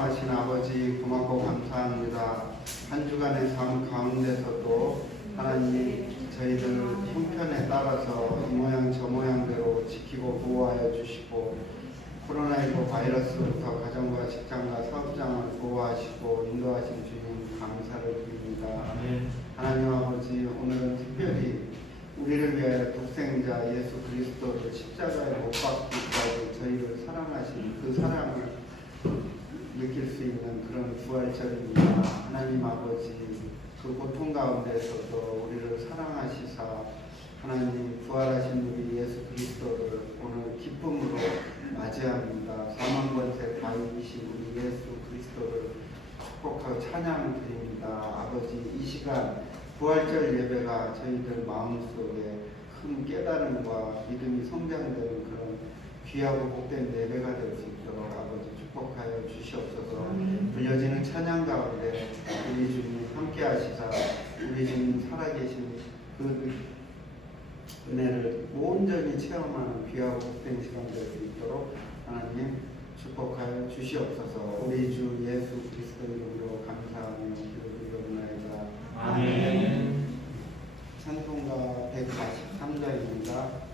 창성하신 아버지 고맙고 감사합니다. 한 주간의 삶 가운데서도 하나님 저희들 형편에 따라서 이 모양 저 모양대로 지키고 보호하여 주시고 코로나19 바이러스부터 가정과 직장과 사업장을 보호하시고 인도하신 주님 감사를 드립니다. 하나님 아버지 오늘은 특별히 우리를 위하여 독생자 예수 그리스도를 십자가에 못 박기까지 저희를 사랑하신 그 사랑을 느낄 수 있는 그런 부활절입니다. 하나님 아버지 그 고통 가운데서도 우리를 사랑하시사 하나님 부활하신 우리 예수 그리스도를 오늘 기쁨으로 맞이합니다. 사망권세 다윗이신 우리 예수 그리스도를 축복하고 찬양드립니다. 아버지 이 시간 부활절 예배가 저희들 마음속에 큰 깨달음과 믿음이 성장되는 그런 귀하고 복된 예배가 될 수 있도록 아버지 축복하여 주시옵소서. 들려지는 찬양 가운데 우리 주님 함께 하시사 우리 주님 살아계신 그 은혜를 온전히 체험하는 귀하고 복된 시간 될 수 있도록 하나님 축복하여 주시옵소서. 우리 주 예수 그리스도 이름으로 감사하며 기도드리옵나이다. 아멘. 찬송가 143장입니다.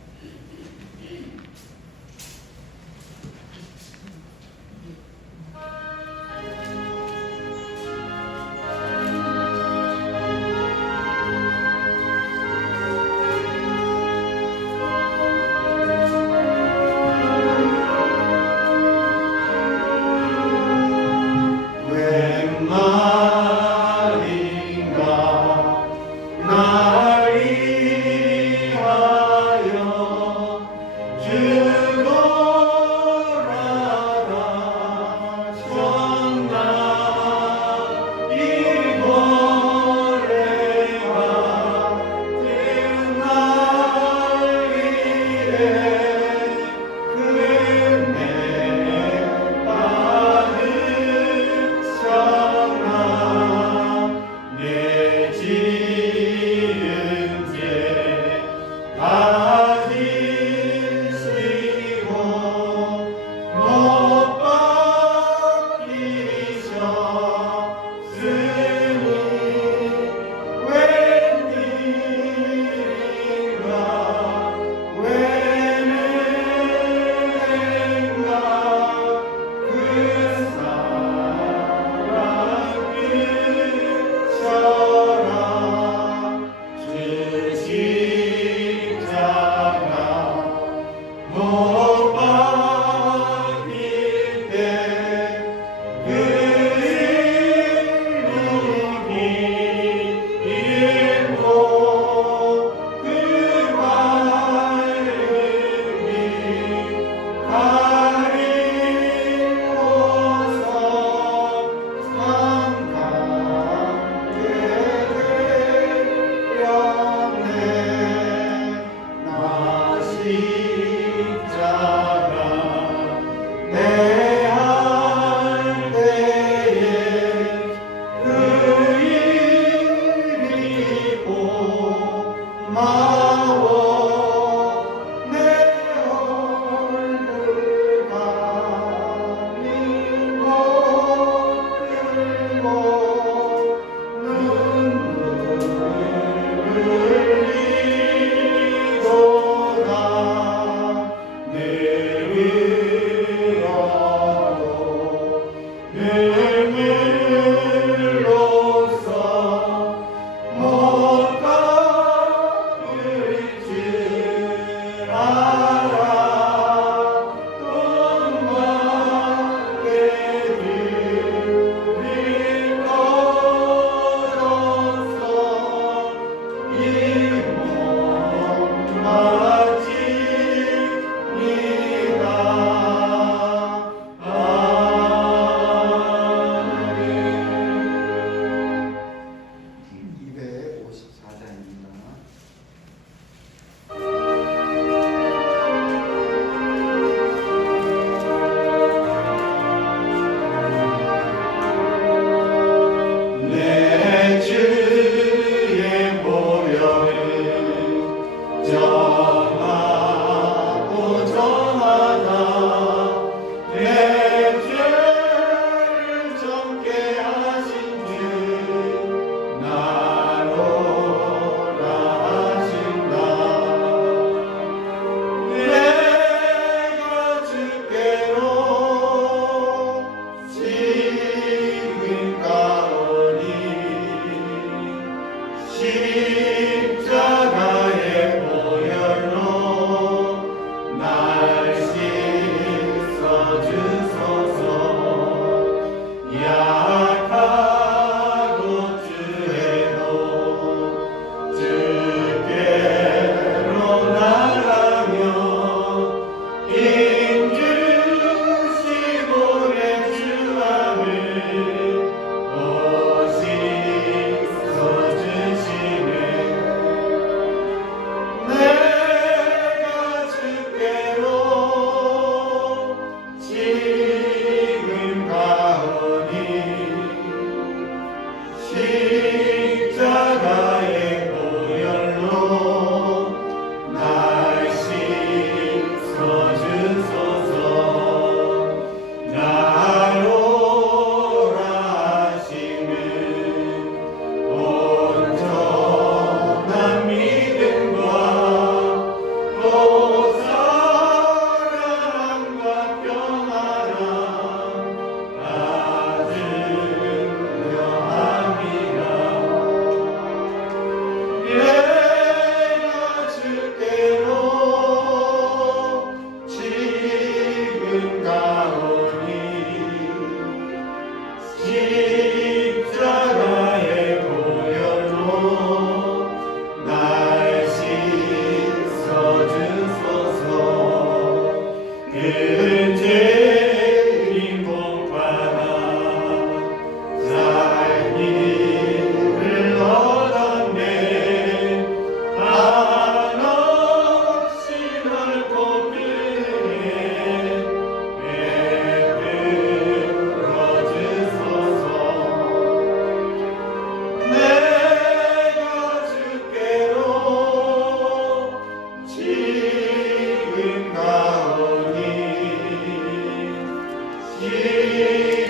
십자가 내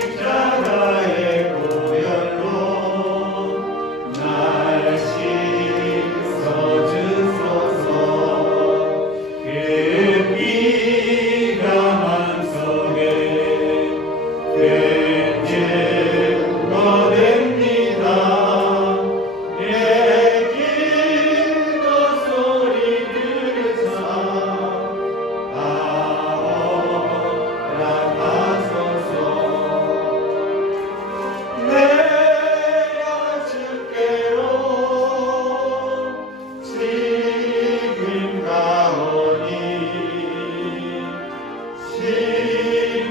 십자가의 보혈로 날 씻어주소서. 그 피가 맘속에 큰 증거 됩니다. 내 기도 소리 들으사 허락하소서. 내가 주께로 지금 가오니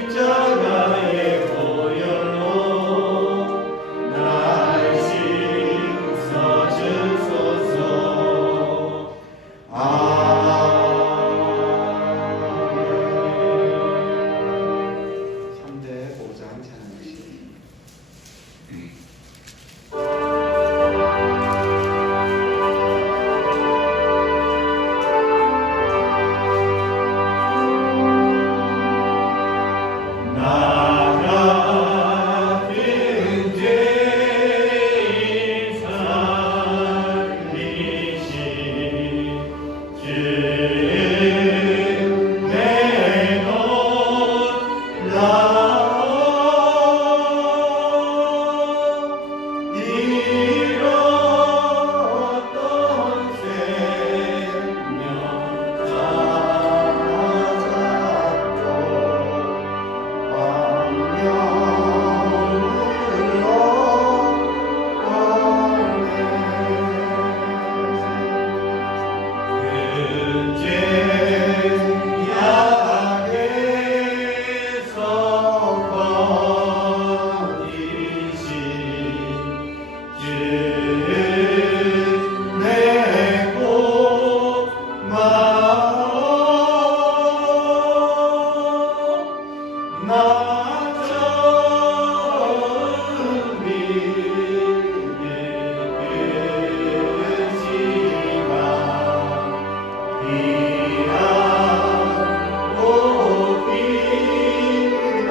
십자가의 보혈로 날 씻어주소서. 아멘. 3대 5장 찬양시 나 같은 죄인 살리신 주의 내 놀라워 잃었던 생명 찾았고 광명으로 그제 약에서 건지신 주 내 고마워. 나처럼 믿음의 그 시간 귀하고 빛나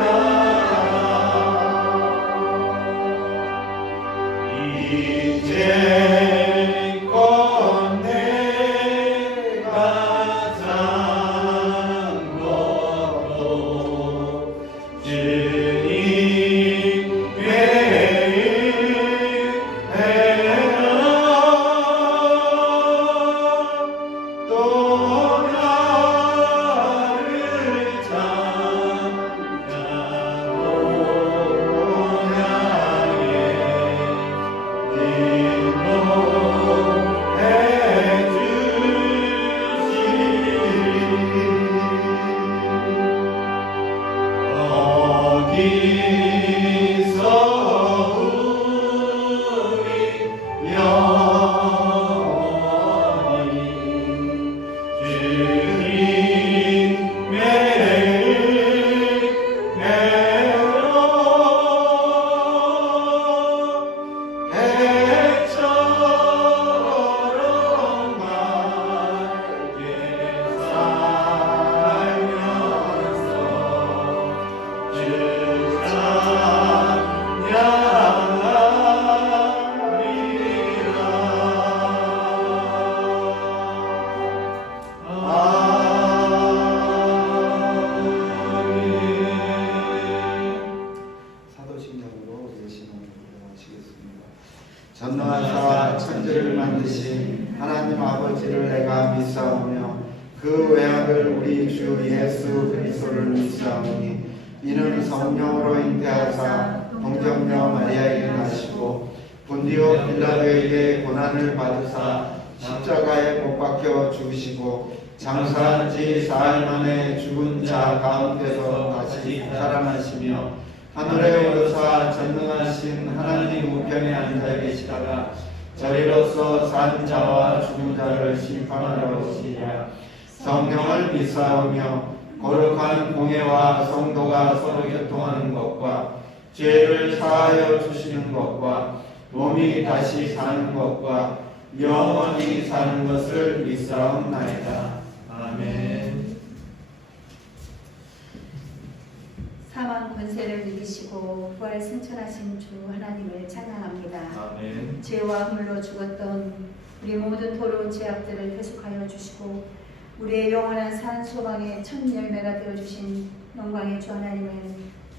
이제껏 내가 잠궜고 주님의 은혜로 또 나를 잠깐도 향해 인도해 주시리. 거기서 우리 영원히 주님의 은혜로 해처럼 맑게 살면서 주 사도신경으로 우리의 신앙을 고백하시겠습니다. 전능하사 천지를 만드신 하나님 아버지를 내가 믿사오며 그 외아들 우리 주 예수 그리스도를 믿사오니 이는 성령으로 잉태하사 동정녀 마리아에게 나시고 본디오 빌라도에게 고난을 받으사 십자가에 못 박혀 죽으시고 장사한 지 사흘 만에 죽은 자 가운데서 다시 살아나시며 하늘에 오르사 전능하신 하나님 우편에 앉아 계시다가 저리로서 산 자와 죽은 자를 심판하러 오시리라. 성령을 믿사오며 거룩한 공예와 성도가 서로 교통하는 것과 죄를 사하여 주시는 것과 몸이 다시 사는 것과 영원히 사는 것을 믿사옵나이다. 아멘. 사망 권세를 이기시고 부활 승천하신 주 하나님을 찬양합니다. 아멘. 죄와 흠으로 죽었던 우리 모든 더러운 죄악들을 회속하여 주시고 우리의 영원한 산 소망의 첫 열매가 되어주신 영광의 주 하나님을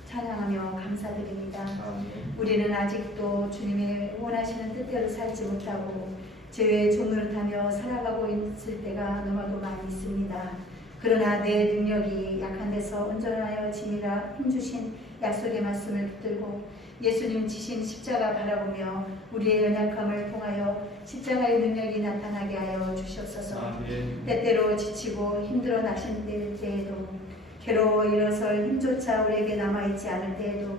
찬양하며 감사드립니다. 아멘. 우리는 아직도 주님의 원하시는 뜻대로 살지 못하고 죄의 종노릇하며 살아가고 있을 때가 너무도 많이 있습니다. 그러나 내 능력이 약한 데서 온전하여 지니라 힘주신 약속의 말씀을 붙들고 예수님 지신 십자가 바라보며 우리의 연약함을 통하여 십자가의 능력이 나타나게 하여 주시옵소서. 아멘. 때때로 지치고 힘들어 나신 때에도 괴로워 일어설 힘조차 우리에게 남아있지 않을 때에도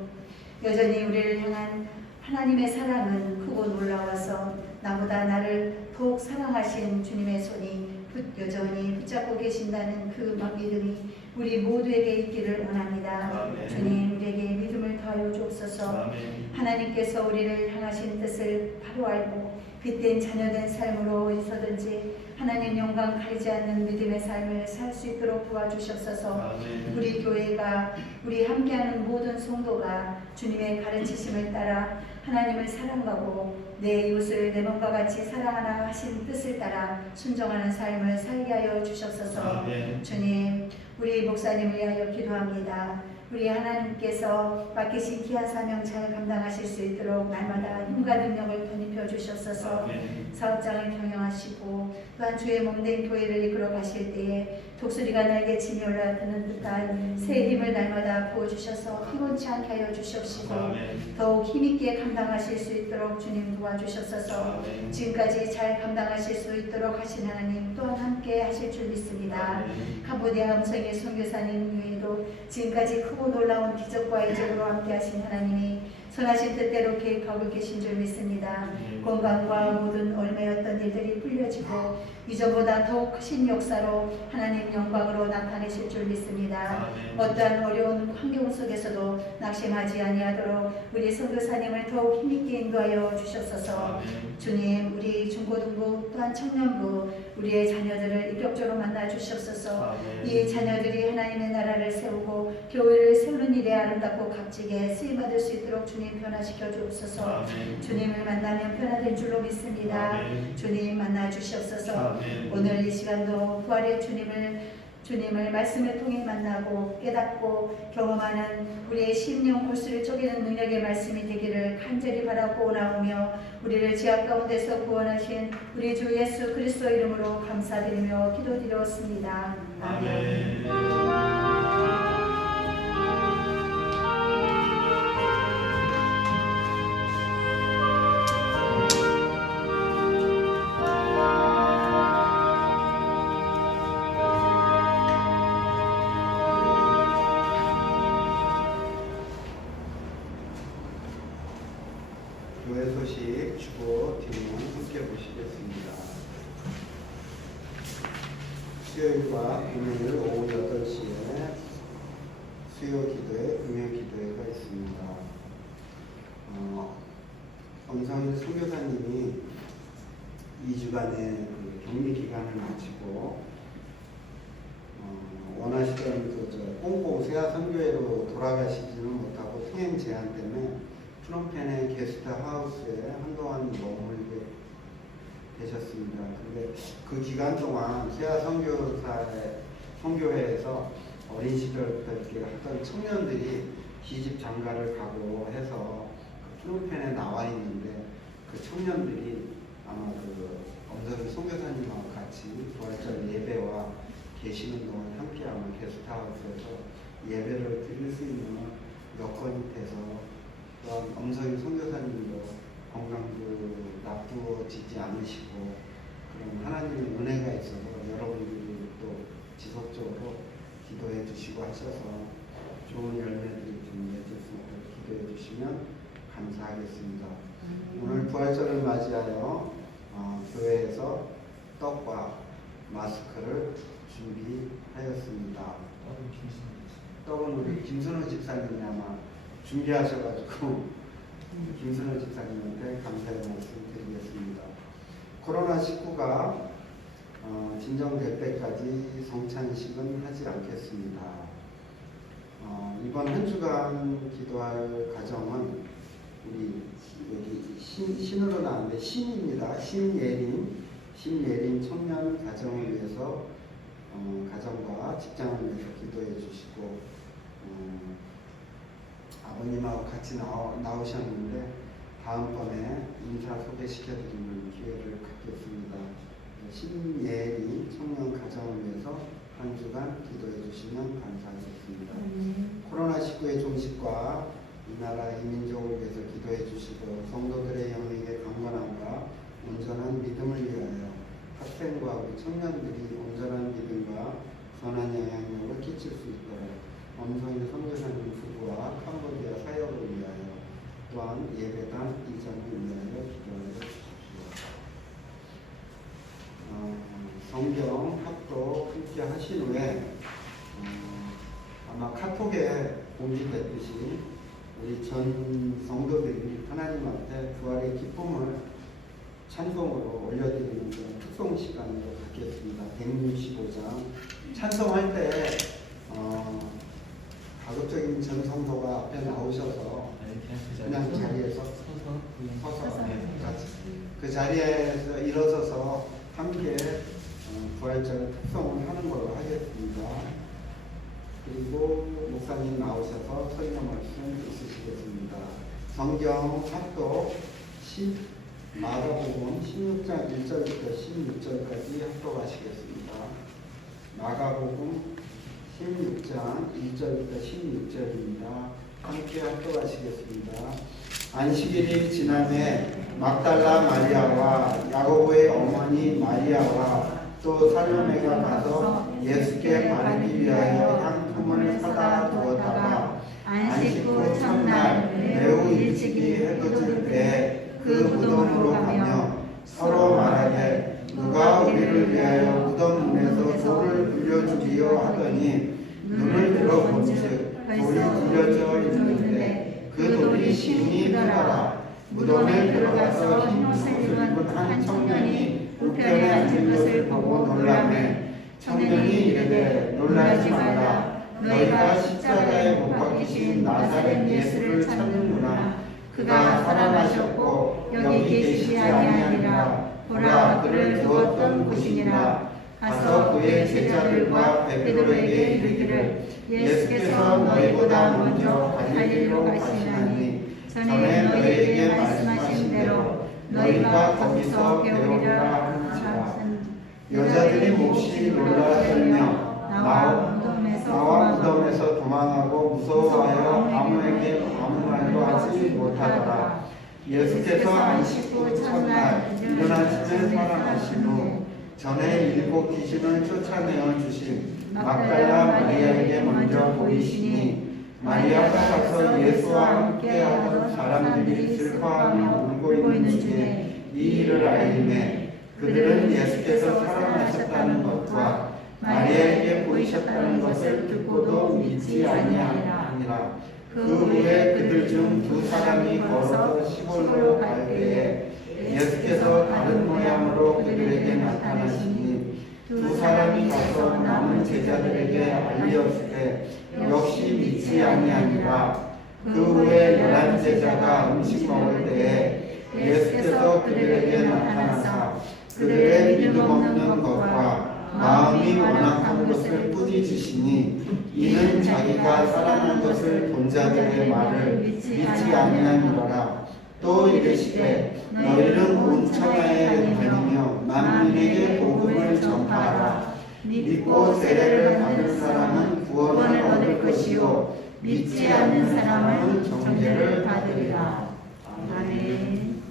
여전히 우리를 향한 하나님의 사랑은 크고 놀라워서 나보다 나를 더욱 사랑하신 주님의 손이 여전히 붙잡고 계신다는 그 믿음이 우리 모두에게 있기를 원합니다. 아멘. 주님 우리에게 믿음을 더하여 주옵소서. 아멘. 하나님께서 우리를 향하신 뜻을 바로 알고 그땐 자녀된 삶으로 있어든지 하나님 영광 가리지 않는 믿음의 삶을 살 수 있도록 도와주시옵소서. 아멘. 우리 교회가 우리 함께하는 모든 성도가 주님의 가르치심을 따라 하나님을 사랑하고 내 이웃을 내 몸과 같이 사랑하라 하신 뜻을 따라 순종하는 삶을 살게 하여 주시옵소서. 아멘. 주님 우리 목사님을 위하여 기도합니다. 우리 하나님께서 맡기신 귀한 사명 잘 감당하실 수 있도록 날마다 힘과 능력을 덧입혀 주시옵소서. 아멘. 사업장을 경영하시고 또한 주의 몸된 교회를 이끌어 가실 때에 독수리가 날개 치며 올라드는 듯한 새 힘을 날마다 부어주셔서 피곤치 않게 하여 주시옵시고 아멘. 더욱 힘있게 감당하실 수 있도록 주님 도와주셔서 아멘. 지금까지 잘 감당하실 수 있도록 하신 하나님 또한 함께 하실 줄 믿습니다. 아멘. 캄보디아 음성의 선교사님 외에도 지금까지 크고 놀라운 기적과 이적으로 함께 하신 하나님이 선하신 뜻대로 계획하고 계신 줄 믿습니다. 건강과 모든 얼매였던 일들이 풀려지고 이전보다 더욱 크신 역사로 하나님 영광으로 나타내실 줄 믿습니다. 아멘. 어떠한 어려운 환경 속에서도 낙심하지 아니하도록 우리 선교사님을 더욱 힘있게 인도하여 주셨소서. 아멘. 주님 우리 중고등부 또한 청년부 우리의 자녀들을 인격적으로 만나 주시옵소서. 아멘. 이 자녀들이 하나님의 나라를 세우고 교회를 세우는 일에 아름답고 값지게 쓰임받을 수 있도록 주님 변화시켜 주옵소서. 아멘. 주님을 만나면 변화될 줄로 믿습니다. 아멘. 주님 만나 주시옵소서. 아멘. 오늘 이 시간도 부활의 주님을 말씀을 통해 만나고 깨닫고 경험하는 우리의 심령 골수를 쪼개는 능력의 말씀이 되기를 간절히 바라고 나오며 우리를 죄악 가운데서 구원하신 우리 주 예수 그리스도 이름으로 감사드리며 기도드렸습니다. 아멘. 교회 소식 주보 뒷면 함께 보시겠습니다. 수요일과 금요일 오후 8시에 수요 기도회, 금요 기도회가 있습니다. 엄성일 선교사님이 2주간의 그 격리 기간을 마치고 원하시던 꽁꽁 세아 선교회로 돌아가시지는 못하고 통행 제한 때문에 프놈펜의 게스트 하우스에 한동안 머물게 되셨습니다. 근데 그 기간 동안 세아 선교회에서 어린 시절부터 이렇게 하던 청년들이 기집 장가를 가고 해서 그 프놈펜에 나와 있는데 그 청년들이 아마 그 엄선우 선교사님하고 같이 부활절 예배와 계시는 동안 함께하는 게스트하우스에서 예배를 드릴 수 있는 여건이 돼서 또한 엄성희 선교사님도 건강도 나쁘지지 않으시고 그런 하나님의 은혜가 있어서 여러분들이 또 지속적으로 기도해 주시고 하셔서 좋은 열매들이 좀 맺을 수 있도록 기도해 주시면 감사하겠습니다. 오늘 부활절을 맞이하여 교회에서 떡과 마스크를 준비하였습니다. 떡은 우리 김선호 집사님이 아마 준비하셔가지고 김선호 집사님한테 감사의 말씀 드리겠습니다. 코로나19가 진정될 때까지 성찬식은 하지 않겠습니다. 이번 한 주간 기도할 가정은 우리 여기 신으로 나왔는데 신입니다. 신예린 청년 가정을 위해서 가정과 직장을 위해서 기도해 주시고 아버님하고 같이 나오셨는데 다음번에 인사 소개시켜드리는 기회를 갖겠습니다. 신예린 청년 가정을 위해서 한 주간 기도해 주시면 감사하겠습니다. 코로나19의 종식과 이 나라 이민족을 위해서 기도해 주시고 성도들의 영역의 강건함과 온전한 믿음을 위하여 학생과 우리 청년들이 온전한 믿음과 선한 영향력을 끼칠 수 있도록 엄성희 선교사님 부부와 캄보디아 사역을 위하여 또한 예배당 이전을 위하여 기도해 주십시오. 성경 합독 함께 하신 후에 아마 카톡에 공지됐듯이 우리 전 성도들이 하나님 앞에 부활의 기쁨을 찬송으로 올려드리는 그런 특송 시간으로 갖겠습니다. 165장 찬송할 때 가급적인 전 성도가 앞에 나오셔서 그냥 자리에서 서서 같이 그 자리에서 일어서서 함께 부활절 특송을 하는 걸로 하겠습니다. 그리고 목사님 나오셔서 설교 말씀 있으시겠습니다. 성경 합독 마가복음 16장 1절부터 16절까지 합독하시겠습니다. 마가복음 16장 1절부터 16절입니다. 함께 합독하시겠습니다. 안식일이 지남에 막달라 마리아와 야고보의 어머니 마리아와 또 살로메가 가서 예수께 바르기 위하여 향품을 사다 두었다가 안식 후 첫날 매우 일찍이 해도 질 때 그 무덤으로 가며 서로 말하되 누가 우리를 위하여 무덤 문에서 돌을 굴려주리요 하더니 눈을 들어 본즉 돌이 굴려져 있는데 그 돌이 심히 크더라. 무덤에 들어가서 흰 옷을 입은 한 청년이 우편에 앉은 것을 보고 놀라매 청년이 이르되 놀라지 말라. 너희가 십자가에 못 박히신 나사렛 예수를 찾는구나. 그가 살아나셨고 여기 계시지 아니하니라. 보라 그를 두었던 곳이니라. 가서 그의 제자들과 베드로에게 이르기를 예수께서 너희보다 먼저 갈릴리로 가시나니 전에 너희에게 말씀하신 대로 너희가 거기서 배우리라 하는지라. 여자들이 몹시 놀라 떨며 나와 무덤에서 도망하고 무서워하여 아무에게 아무 말도 하지 못하더라. 예수께서 안식 후 첫날 일어나시며 살아나신 후 전에 일곱 귀신을 쫓아내어 주신 막달라 마리아에게 먼저 보이시니 마리아가 가서 예수와 함께 하던 사람들이 슬퍼하며 울고 있는 중에 이 일을 알리매 그들은 예수께서 살아나셨다는 것과 마리아에게 보이셨다는 것을 듣고도 믿지 아니하니라. 그 후에 그들 중 두 사람이 걸어서 시골로 갈 때에 예수께서 다른 모양으로 그들에게 나타나시니 두 사람이 가서 남은 제자들에게 알리었을 때 역시 믿지 아니하니라. 그 후에 11제자가 음식 먹을 때에 예수께서 그들에게 나타나사 그들의 믿음 없는 것과 마음이 완악한 것을 꾸짖으시니 이는 자기가 살아난 것을 본 자들의 말을 믿지 아니하니라. 또 이르시되 너희는 온 천하에 다니며 만민에게 복음을 전파하라. 믿고 세례를 받은 사람은 구원을 얻을 것이요 믿지 않는 사람은 정죄를 받으리라. 아멘.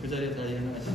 그 자리에 다 일어나시죠.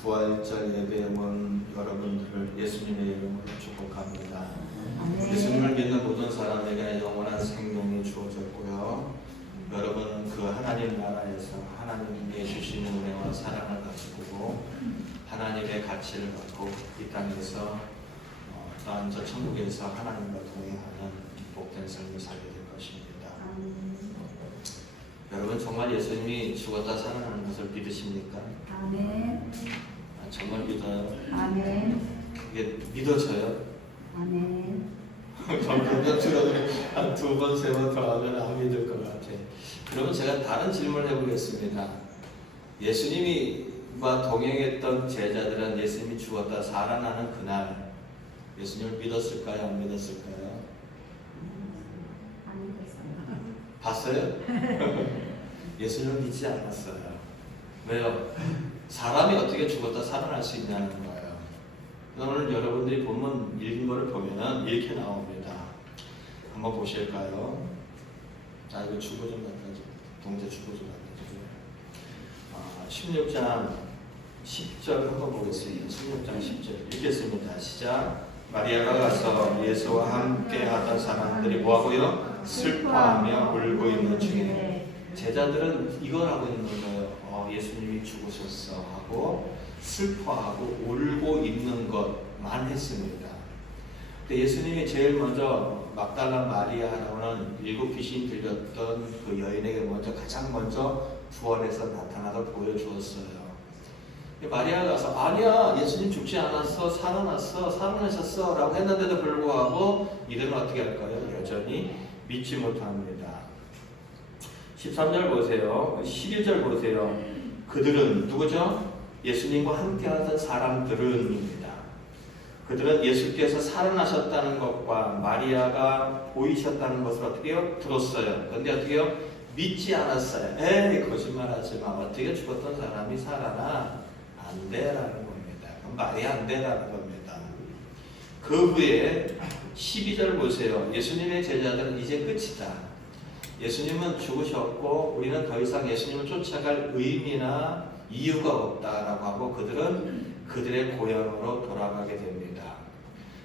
부활절 예배에 온 여러분들을 예수님의 이름으로 축복합니다. 아멘. 예수님을 믿는 모든 사람에게 영원한 생명이 주어졌고요. 여러분 그 하나님 나라에서 하나님이 주신 은혜와 사랑을 가지고 하나님의 가치를 갖고 이 땅에서 또한 저 천국에서 하나님과 동행하는 복된 삶을 살게 될 것입니다. 여러분 정말 예수님이 죽었다 살아나는 것을 믿으십니까? 아멘. 정말 믿어요? 아멘. 이게 믿어져요? 아멘. 점점 들어도 한 두 번, 세 번 더 하면 안 믿을 것 같아. 그러면 제가 다른 질문을 해보겠습니다. 예수님과 동행했던 제자들은 예수님이 죽었다 살아나는 그날 예수님을 믿었을까요? 안 믿었을까요? 안 믿었어요. 봤어요? 예수님을 믿지 않았어요. 왜요? 사람이 어떻게 죽었다 살아날 수 있냐는 거예요. 오늘 여러분들이 본문 읽은 거를 보면은 이렇게 나옵니다. 한번 보실까요? 자, 이거 주보 좀 갖다 줘. 동재 주보 좀 갖다 주세요. 16장 10절 한번 보겠습니다. 16장 10절 읽겠습니다. 시작. 마리아가 가서 예수와 함께 하던 사람들이 뭐하고요? 슬퍼하며 울고 있는 중에 제자들은 이걸 하고 있는 거예요. 예수님이 죽으셨어 하고 슬퍼하고 울고 있는 것만 했습니다. 근데 예수님이 제일 먼저 막달라 마리아라고는 7 귀신이 들렸던 그 여인에게 가장 먼저 부활해서 나타나서 보여주었어요. 마리아가 가서 아니야 예수님 죽지 않았어 살아나셨어 라고 했는데도 불구하고 이들은 어떻게 할까요? 여전히 믿지 못합니다. 13절 보세요. 11절 보세요. 그들은 누구죠? 예수님과 함께 하던 사람들은입니다. 그들은 예수께서 살아나셨다는 것과 마리아가 보이셨다는 것을 어떻게 해요? 들었어요. 그런데 어떻게 해요? 믿지 않았어요. 에이 거짓말하지 마. 어떻게 죽었던 사람이 살아나? 안 돼라는 겁니다. 그럼 말이 안 돼라는 겁니다. 그 후에 12절 보세요. 예수님의 제자들은 이제 끝이다. 예수님은 죽으셨고 우리는 더 이상 예수님을 쫓아갈 의미나 이유가 없다라고 하고 그들은 그들의 고향으로 돌아가게 됩니다.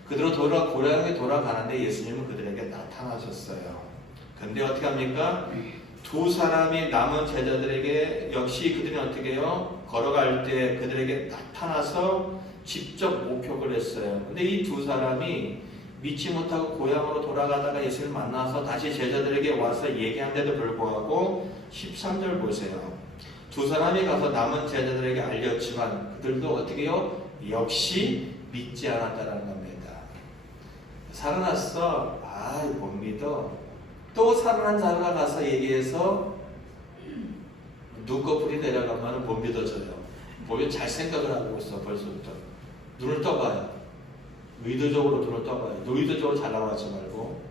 그들은 고향에 돌아가는데 예수님은 그들에게 나타나셨어요. 근데 어떻게 합니까? 두 사람이 남은 제자들에게 역시 그들이 어떻게 해요? 걸어갈 때 그들에게 나타나서 직접 목격을 했어요. 근데 이 두 사람이 믿지 못하고 고향으로 돌아가다가 예수님을 만나서 다시 제자들에게 와서 얘기한데도 불구하고 13절 보세요. 두 사람이 가서 남은 제자들에게 알렸지만 그들도 어떻게 해요? 역시 믿지 않았다는 겁니다. 살아났어? 못 믿어. 또 살아난 자가 가서 얘기해서 눈꺼풀이 내려가면 못 믿어져요. 보면 잘 생각을 하고 있어 벌써부터. 눈을 떠봐요. 의도적으로 눈을 떠봐요. 의도적으로 잘 나가지 말고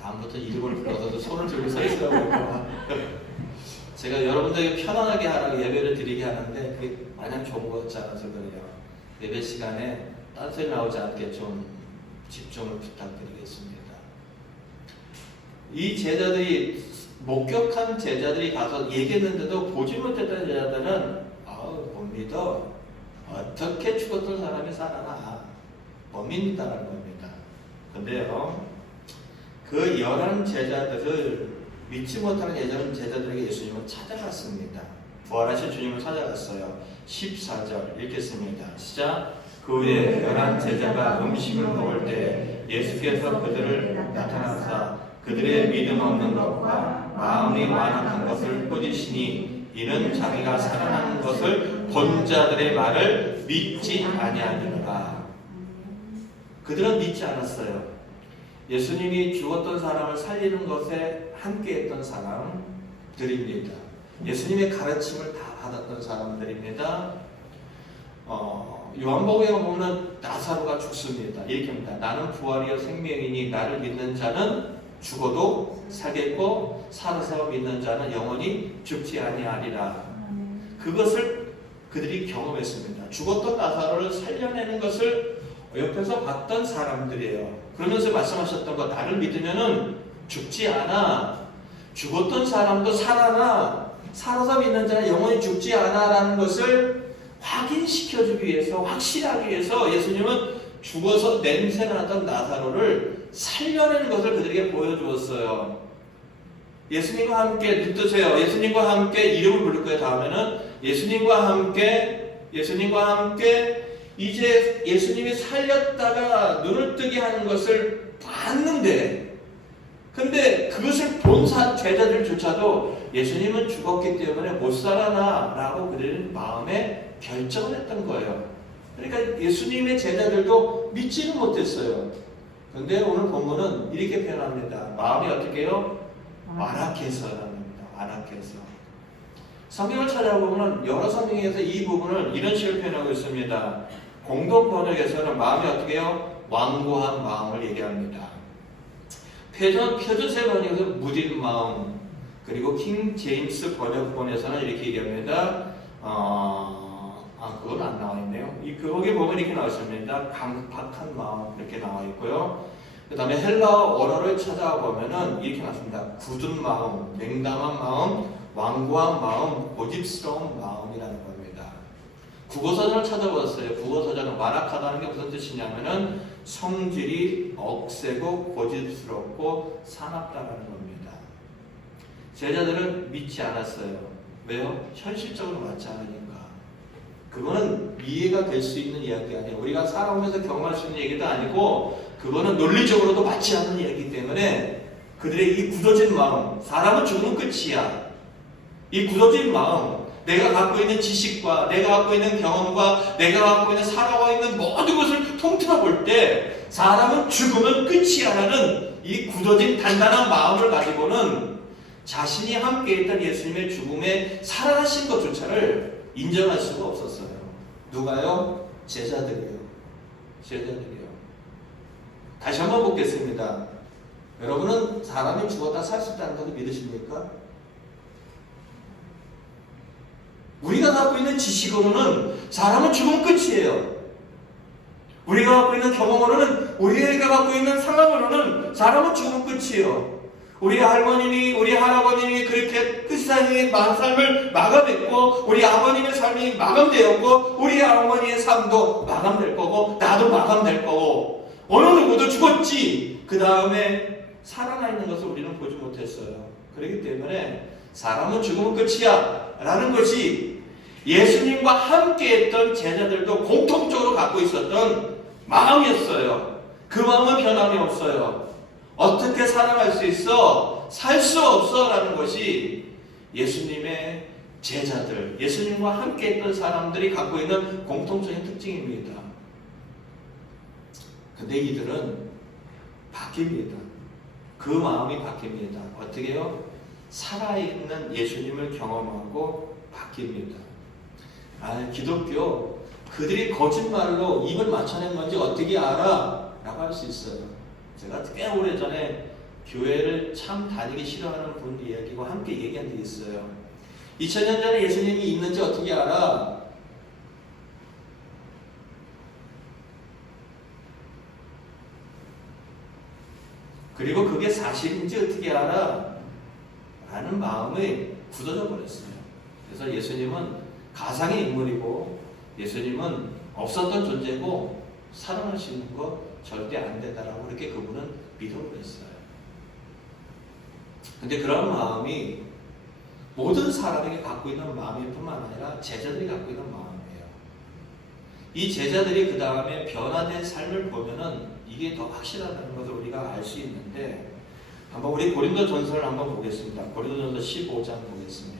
다음부터 이름을 불러서도 손을 들고 서 있으라고 제가 여러분들에게 편안하게 하라고 예배를 드리게 하는데 그게 마냥 좋은 것 같지 않아서 그래요. 예배 시간에 딴 소리 나오지 않게 좀 집중을 부탁드리겠습니다. 이 제자들이 목격한 제자들이 가서 얘기했는데도 보지 못했던 제자들은 못 믿어. 어떻게 죽었던 사람이 살아나? 못 믿는다는 겁니다. 근데요, 그 11 제자들을 믿지 못하는 제자들에게 예수님은 찾아갔습니다. 부활하신 주님을 찾아갔어요. 14절 읽겠습니다. 시작. 그 후에 11 제자가 음식을 먹을 때 예수께서 그들을 나타나사 그들의 믿음 없는 것과 마음이 완악한 것을 꾸짖으시니 이는 자기가 살아나는 것을 본 자들의 말을 믿지 아니하니라. 그들은 믿지 않았어요. 예수님이 죽었던 사람을 살리는 것에 함께했던 사람들입니다. 예수님의 가르침을 다 받았던 사람들입니다. 요한복음에 보면 나사로가 죽습니다. 이렇게 합니다. 나는 부활이요 생명이니 나를 믿는 자는 죽어도 살겠고 살아서 믿는 자는 영원히 죽지 아니하리라. 그것을 그들이 경험했습니다. 죽었던 나사로를 살려내는 것을 옆에서 봤던 사람들이에요. 그러면서 말씀하셨던 거 나를 믿으면은 죽지 않아. 죽었던 사람도 살아나. 살아서 믿는 자는 영원히 죽지 않아라는 것을 확인시켜주기 위해서, 확실하기 위해서 예수님은 죽어서 냄새가 나던 나사로를 살려내는 것을 그들에게 보여주었어요. 예수님과 함께, 눈 뜨세요. 예수님과 함께 이름을 부를 거예요. 다음에는 예수님과 함께 이제 예수님이 살렸다가 눈을 뜨게 하는 것을 봤는데, 근데 그것을 본 제자들조차도 예수님은 죽었기 때문에 못 살아나 라고 그들은 마음에 결정을 했던 거예요. 그러니까 예수님의 제자들도 믿지는 못했어요. 근데 오늘 본문은 이렇게 표현합니다. 마음이 어떻게 해요? 완악해서랍니다. 완악해서. 성경을 찾아보면 여러 성경에서 이 부분을 이런 식으로 표현하고 있습니다. 공동 번역에서는 마음이 어떻게 해요? 완고한 마음을 얘기합니다. 표준세 번역에서 무딘 마음, 그리고 킹 제임스 번역본에서는 이렇게 얘기합니다. 그건 안 나와 있네요. 거기 보면 이렇게 나와 있습니다. 강박한 마음 이렇게 나와 있고요. 그 다음에 헬라어 원어를 찾아보면은 이렇게 나왔습니다. 굳은 마음, 냉담한 마음, 완고한 마음, 고집스러운 마음이라는 겁니다. 국어사전을 찾아봤어요. 국어사전은 완악하다는 게 무슨 뜻이냐면은 성질이 억세고 고집스럽고 사납다는 겁니다. 제자들은 믿지 않았어요. 왜요? 현실적으로 맞지 않으니까. 그거는 이해가 될 수 있는 이야기 아니에요. 우리가 살아오면서 경험할 수 있는 얘기도 아니고, 그거는 논리적으로도 맞지 않는 이야기이기 때문에 그들의 이 굳어진 마음, 사람은 죽으면 끝이야. 이 굳어진 마음, 내가 갖고 있는 지식과 내가 갖고 있는 경험과 내가 갖고 있는 살아와 있는 모든 것을 통틀어 볼 때 사람은 죽으면 끝이야라는 이 굳어진 단단한 마음을 가지고는 자신이 함께 있던 예수님의 죽음에 살아나신 것조차를 인정할 수가 없었어요. 누가요? 제자들이요. 제자들이요. 다시 한번 보겠습니다. 여러분은 사람이 죽었다 살 수 있다는 것을 믿으십니까? 우리가 갖고 있는 지식으로는 사람은 죽으면 끝이에요. 우리가 갖고 있는 경험으로는, 우리가 갖고 있는 상황으로는 사람은 죽으면 끝이에요. 우리 할머님이, 우리 할아버님이 그렇게 끝사의 삶을 마감했고, 우리 아버님의 삶이 마감되었고, 우리 어머니의 삶도 마감될 거고, 나도 마감될 거고, 어느 누구도 죽었지. 그 다음에 살아나 있는 것을 우리는 보지 못했어요. 그렇기 때문에 사람은 죽으면 끝이야 라는 것이 예수님과 함께 했던 제자들도 공통적으로 갖고 있었던 마음이었어요. 그 마음은 변함이 없어요. 어떻게 살아갈 수 있어? 살 수 없어 라는 것이 예수님의 제자들, 예수님과 함께 했던 사람들이 갖고 있는 공통적인 특징입니다. 근데 이들은 바뀝니다. 그 마음이 바뀝니다. 어떻게 해요? 살아있는 예수님을 경험하고 바뀝니다. 기독교, 그들이 거짓말로 입을 맞춰낸 건지 어떻게 알아? 라고 할 수 있어요. 제가 꽤 오래전에 교회를 참 다니기 싫어하는 분 이야기와 함께 얘기한 적이 있어요. 2000년 전에 예수님이 있는지 어떻게 알아? 그리고 그게 사실인지 어떻게 알아? 라는 마음이 굳어져 버렸어요. 그래서 예수님은 가상의 인물이고, 예수님은 없었던 존재고, 살아날 수 있는 거 절대 안 된다라고 그렇게 그분은 믿어버렸어요. 근데 그런 마음이 모든 사람에게 갖고 있는 마음일 뿐만 아니라 제자들이 갖고 있는 마음이에요. 이 제자들이 그 다음에 변화된 삶을 보면은 이게 더 확실하다는 것을 우리가 알 수 있는데, 한번 우리 고린도전서를 한번 보겠습니다. 고린도전서 15장 보겠습니다.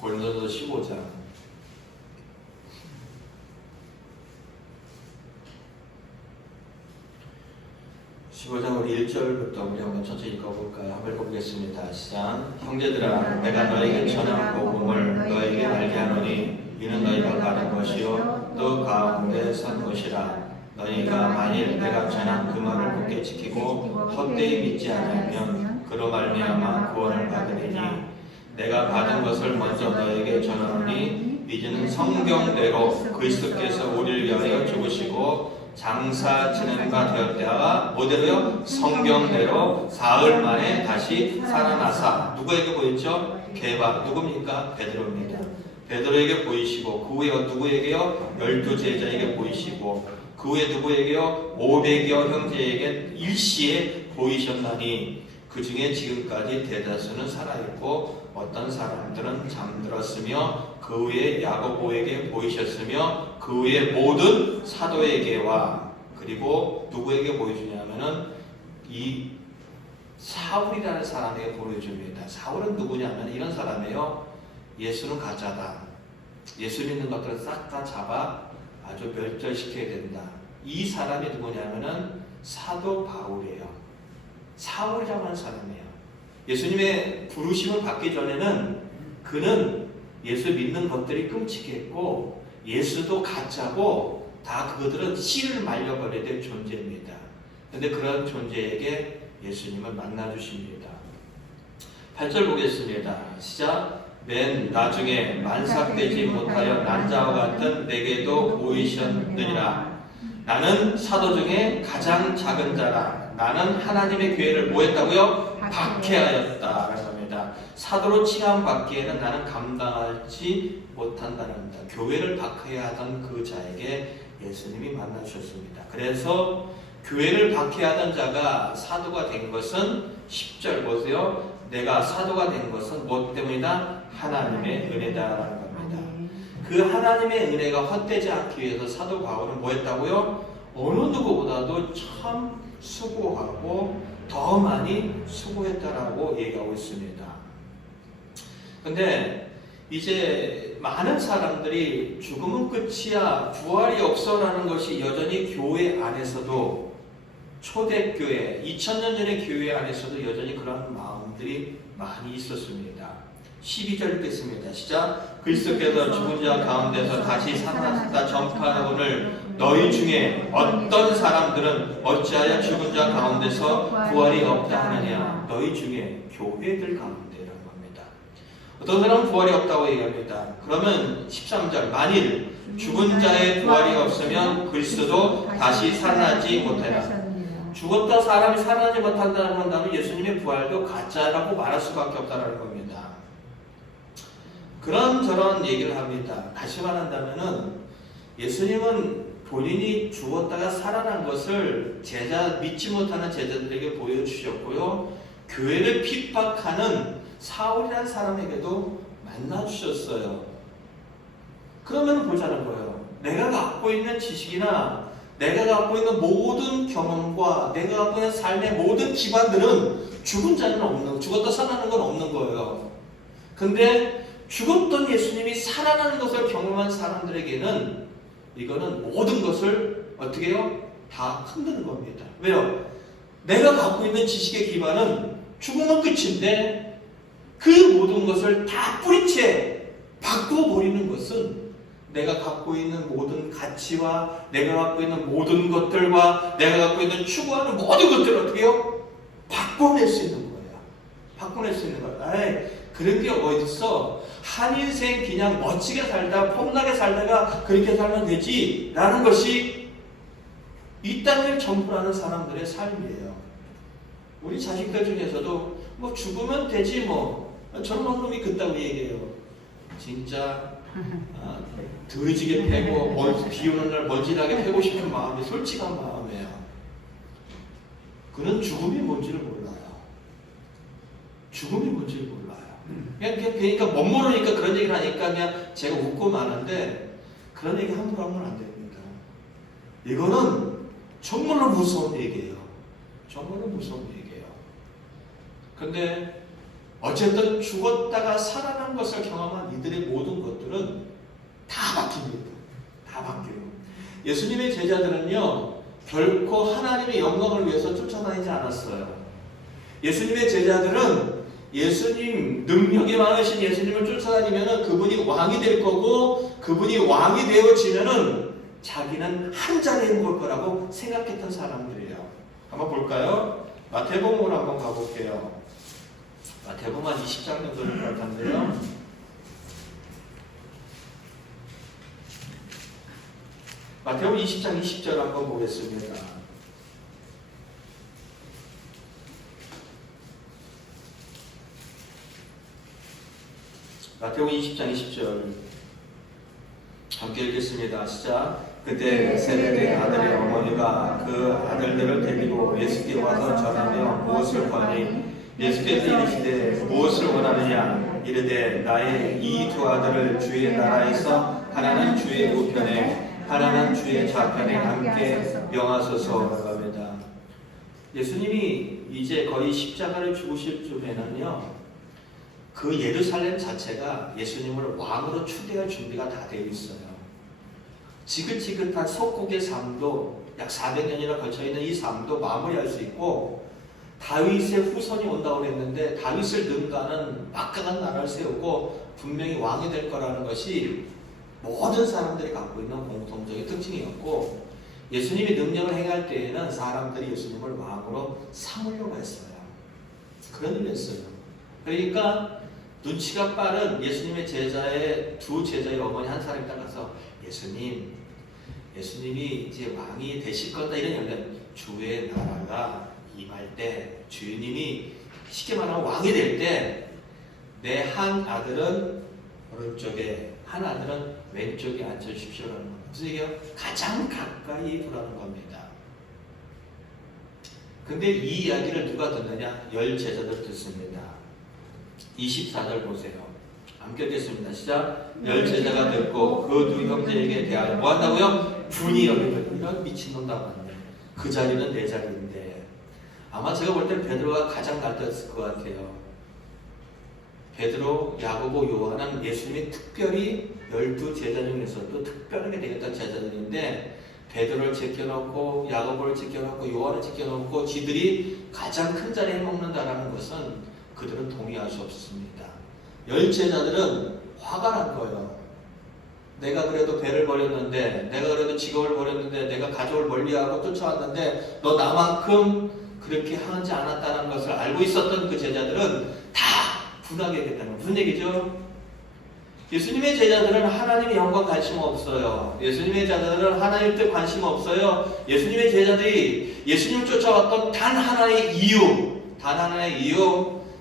고린도전서 15장 15장 우리 1절부터 우리 한번 천천히 읽어볼까요? 한번 읽어보겠습니다. 시작. 형제들아, 내가 너에게 전한 복음을 너에게 알게 하노니 이는 너희가 받은 것이요 또 가운데 선 것이라. 너희가 만일 내가 전한 그 말을 굳게 지키고 헛되이 믿지 않으면 그로 말미암아 구원을 받으리니 내가 받은 것을 먼저 너에게 전하노니 이제는 성경대로 그리스도께서 우리를 위하여 죽으시고 장사 지낸 바 되었다가 뭐대로요? 성경대로 사흘 만에 다시 살아나사 누구에게 보였죠? 개바 누굽니까? 베드로입니다. 베드로에게 보이시고 그 후에 누구에게요? 12제자에게 보이시고 그 후에 누구에게요? 500여 형제에게 일시에 보이셨나니 그 중에 지금까지 대다수는 살아있고 어떤 사람들은 잠들었으며 그 후에 야고보에게 보이셨으며 그 후에 모든 사도에게와 그리고 누구에게 보여주냐면은 이 사울이라는 사람에게 보여줍니다. 사울은 누구냐면 이런 사람이에요. 예수는 가짜다. 예수 믿는 것들을 싹 다 잡아 아주 멸절시켜야 된다. 이 사람이 누구냐면은 사도 바울이에요. 사울이라고 하는 사람이에요. 예수님의 부르심을 받기 전에는 그는 예수 믿는 것들이 끔찍했고 예수도 가짜고 다 그들은 씨를 말려버려야 될 존재입니다. 그런데 그런 존재에게 예수님을 만나주십니다. 8절 보겠습니다. 시작. 맨 나중에 만삭되지 못하여 난자와 같은 내게도 보이셨느니라. 나는 사도 중에 가장 작은 자라. 나는 하나님의 교회를 뭐 했다고요? 박해하였다라는 겁니다. 사도로 칭함받기에는 나는 감당하지 못한다는 겁니다. 교회를 박해하던 그 자에게 예수님이 만나주셨습니다. 그래서 교회를 박해하던 자가 사도가 된 것은 10절 보세요. 내가 사도가 된 것은 무엇 때문이다? 하나님의 은혜다라는 겁니다. 그 하나님의 은혜가 헛되지 않기 위해서 사도 바울은 뭐 했다고요? 어느 누구보다도 참 수고하고 더 많이 수고했다라고 얘기하고 있습니다. 근데 이제 많은 사람들이 죽음은 끝이야, 부활이 없어라는 것이 여전히 교회 안에서도 초대교회, 2000년 전의 교회 안에서도 여전히 그런 마음들이 많이 있었습니다. 12절 읽겠습니다. 시작. 그리스도께서 죽은 자 가운데서 다시 살아났다 전파하거늘 너희 중에 어떤 사람들은 어찌하여 죽은 자 가운데서 부활이 없다 하느냐. 너희 중에 교회들 가운데라는 겁니다. 어떤 사람은 부활이 없다고 얘기합니다. 그러면 13절 만일 죽은 자의 부활이 없으면 그리스도도 다시 살아나지 못하리라. 죽었다 사람이 살아나지 못한다는 한다면 예수님의 부활도 가짜라고 말할 수밖에 없다는 겁니다. 그런저런 얘기를 합니다. 다시 말한다면은 예수님은 본인이 죽었다가 살아난 것을 믿지 못하는 제자들에게 보여주셨고요. 교회를 핍박하는 사울이라는 사람에게도 만나주셨어요. 그러면 보자는 거예요. 내가 갖고 있는 지식이나 내가 갖고 있는 모든 경험과 내가 갖고 있는 삶의 모든 기반들은 죽은 자는 없는, 죽었다 살아나는 건 없는 거예요. 근데 죽었던 예수님이 살아나는 것을 경험한 사람들에게는 이거는 모든 것을 어떻게 해요? 다 흔드는 겁니다. 왜요? 내가 갖고 있는 지식의 기반은 죽음은 끝인데 그 모든 것을 다 뿌리채 바꿔버리는 것은 내가 갖고 있는 모든 가치와 내가 갖고 있는 모든 것들과 내가 갖고 있는 추구하는 모든 것들을 어떻게 해요? 바꿔낼 수 있는 거예요. 바꿔낼 수 있는 거예요. 아이, 그런 게 어딨어? 한 인생 그냥 멋지게 살다 폼나게 살다가 그렇게 살면 되지 라는 것이 이 땅을 정부하는 사람들의 삶이에요. 우리 자식들 중에서도 뭐 죽으면 되지 뭐 젊은 놈이 그따구 얘기해요. 진짜 더지게 패고 비 오는 날 먼지나게 패고 싶은 마음이 솔직한 마음이에요. 그는 죽음이 뭔지를 몰라요. 죽음이 뭔지를 몰라요. 그러니까 못 모르니까 그런 얘기를 하니까 그냥 제가 웃고 마는데 그런 얘기 함부로 하면 안 됩니다. 이거는 정말로 무서운 얘기예요. 정말로 무서운 얘기예요. 근데 어쨌든 죽었다가 살아난 것을 경험한 이들의 모든 것들은 다 바뀝니다. 다 바뀌어요. 예수님의 제자들은요 결코 하나님의 영광을 위해서 쫓아다니지 않았어요. 예수님의 제자들은 예수님, 능력이 많으신 예수님을 쫓아다니면 그분이 왕이 될 거고 그분이 왕이 되어지면은 자기는 한 자리에 올 거라고 생각했던 사람들이에요. 한번 볼까요? 마태복음으로 한번 가볼게요. 마태복음 한 20장 정도 될 것 같은데요. 마태복음 20장 20절 한번 보겠습니다. 마태복음 20장 20절 함께 읽겠습니다. 시작. 그때 세베대의 아들의 어머니가 그 아들들을 데리고 예수께 와서 전하며 무엇을 권하니 예수께서 이르시되 무엇을 원하느냐 이르되 나의 이 두 아들을 주의 나라에서 하나는 주의 우편에 하나는 주의 좌편에 함께 명하소서라고 합니다. 예수님이 이제 거의 십자가를 죽으실 쯤에는요, 그 예루살렘 자체가 예수님을 왕으로 추대할 준비가 다 되어 있어요. 지긋지긋한 속국의 삶도 약 400년이나 걸쳐있는 이 삶도 마무리할 수 있고, 다윗의 후손이 온다고 했는데 다윗을 능가하는 막강한 나라를 세우고 분명히 왕이 될 거라는 것이 모든 사람들이 갖고 있는 공통적인 특징이었고, 예수님이 능력을 행할 때에는 사람들이 예수님을 왕으로 삼으려고 했어요. 그런 일을 했어요. 그러니까 눈치가 빠른 예수님의 두 제자의 어머니 한 사람이 따라서 예수님이 이제 왕이 되실 거다 이런 얘기는 주의 나라가 임할 때, 주님이 쉽게 말하면 왕이 될 때 내 한 아들은 오른쪽에 한 아들은 왼쪽에 앉혀주십시오라는 겁니다. 무슨 얘기예요? 가장 가까이 두라는 겁니다. 근데 이 이야기를 누가 듣느냐? 10 제자들 듣습니다. 24절 보세요. 함께 읽겠습니다. 시작. 10 제자가 듣고 그 두 형제에게 대하여 뭐 한다고요? 분이 여기는 이런 미친놈 나왔네. 그 자리는 내 자리인데. 아마 제가 볼 때 베드로가 가장 낫었을 것 같아요. 베드로, 야고보, 요한은 예수님이 특별히 12 제자 중에서도 특별하게 되겠던 제자들인데, 베드로를 제껴놓고 야고보를 제껴놓고 요한을 제껴놓고 지들이 가장 큰 자리에 먹는다라는 것은 그들은 동의할 수 없습니다. 10 제자들은 화가 난 거예요. 내가 그래도 배를 버렸는데, 내가 그래도 직업을 버렸는데, 내가 가족을 멀리하고 쫓아왔는데 너 나만큼 그렇게 하지 않았다는 것을 알고 있었던 그 제자들은 다 분하게 됐다는, 무슨 얘기죠? 예수님의 제자들은 하나님의 영광 관심 없어요. 예수님의 제자들은 하나님 뜻 관심 없어요. 예수님의 제자들이 예수님을 쫓아왔던 단 하나의 이유,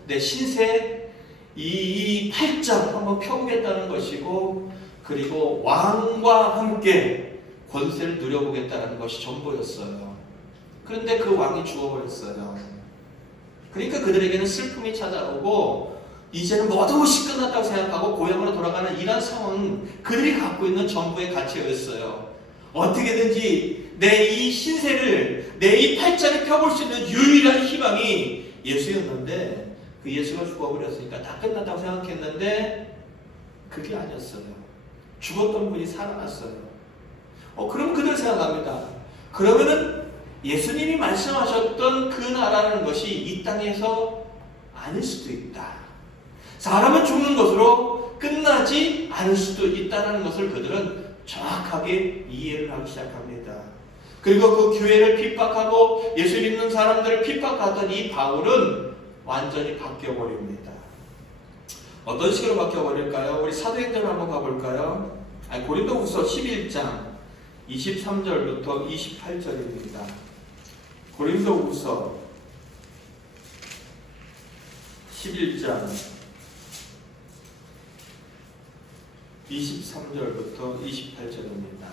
내 신세 이 팔짱 한번 펴보겠다는 것이고, 그리고 왕과 함께 권세를 누려보겠다는 것이 전부였어요. 그런데 그 왕이 죽어버렸어요. 그러니까 그들에게는 슬픔이 찾아오고, 이제는 모든 것이 끝났다고 생각하고 고향으로 돌아가는 이런 상황은 그들이 갖고 있는 전부의 가치였어요. 어떻게든지 내 이 신세를, 내 이 팔짱을 펴볼 수 있는 유일한 희망이 예수였는데, 그 예수가 죽어버렸으니까 다 끝났다고 생각했는데 그게 아니었어요. 죽었던 분이 살아났어요. 그럼 그들 생각합니다. 그러면은 예수님이 말씀하셨던 그 나라라는 것이 이 땅에서 아닐 수도 있다. 사람은 죽는 것으로 끝나지 않을 수도 있다는 것을 그들은 정확하게 이해를 하기 시작합니다. 그리고 그 교회를 핍박하고 예수 믿는 사람들을 핍박하던 이 바울은 완전히 바뀌어버립니다. 어떤 식으로 바뀌어버릴까요? 우리 사도행전을 한번 가볼까요? 고린도후서 11장 23절부터 28절입니다. 고린도후서 11장 23절부터 28절입니다.